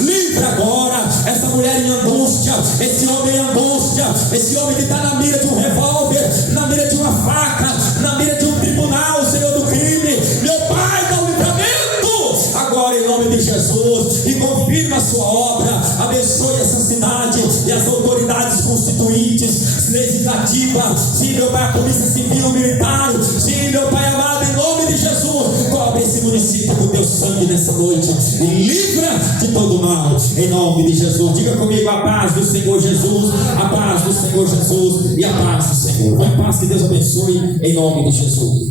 livre agora essa mulher em angústia, esse homem em angústia, esse homem que está na mira de um revólver, na mira de uma faca, na mira de um tribunal, Senhor do crime. Meu Pai, dá um livramento agora em nome de Jesus e confirma a sua obra. Abençoe essa cidade e as autoridades constituintes legislativa, sim, meu Pai, a polícia civil, militar, sim, meu Pai amado, em nome de Jesus, cobre esse município com teu sangue nessa noite e livra de todo mal, em nome de Jesus. Diga comigo: a paz do Senhor Jesus, a paz do Senhor Jesus e a paz do Senhor. Vai em paz, que Deus abençoe, em nome de Jesus.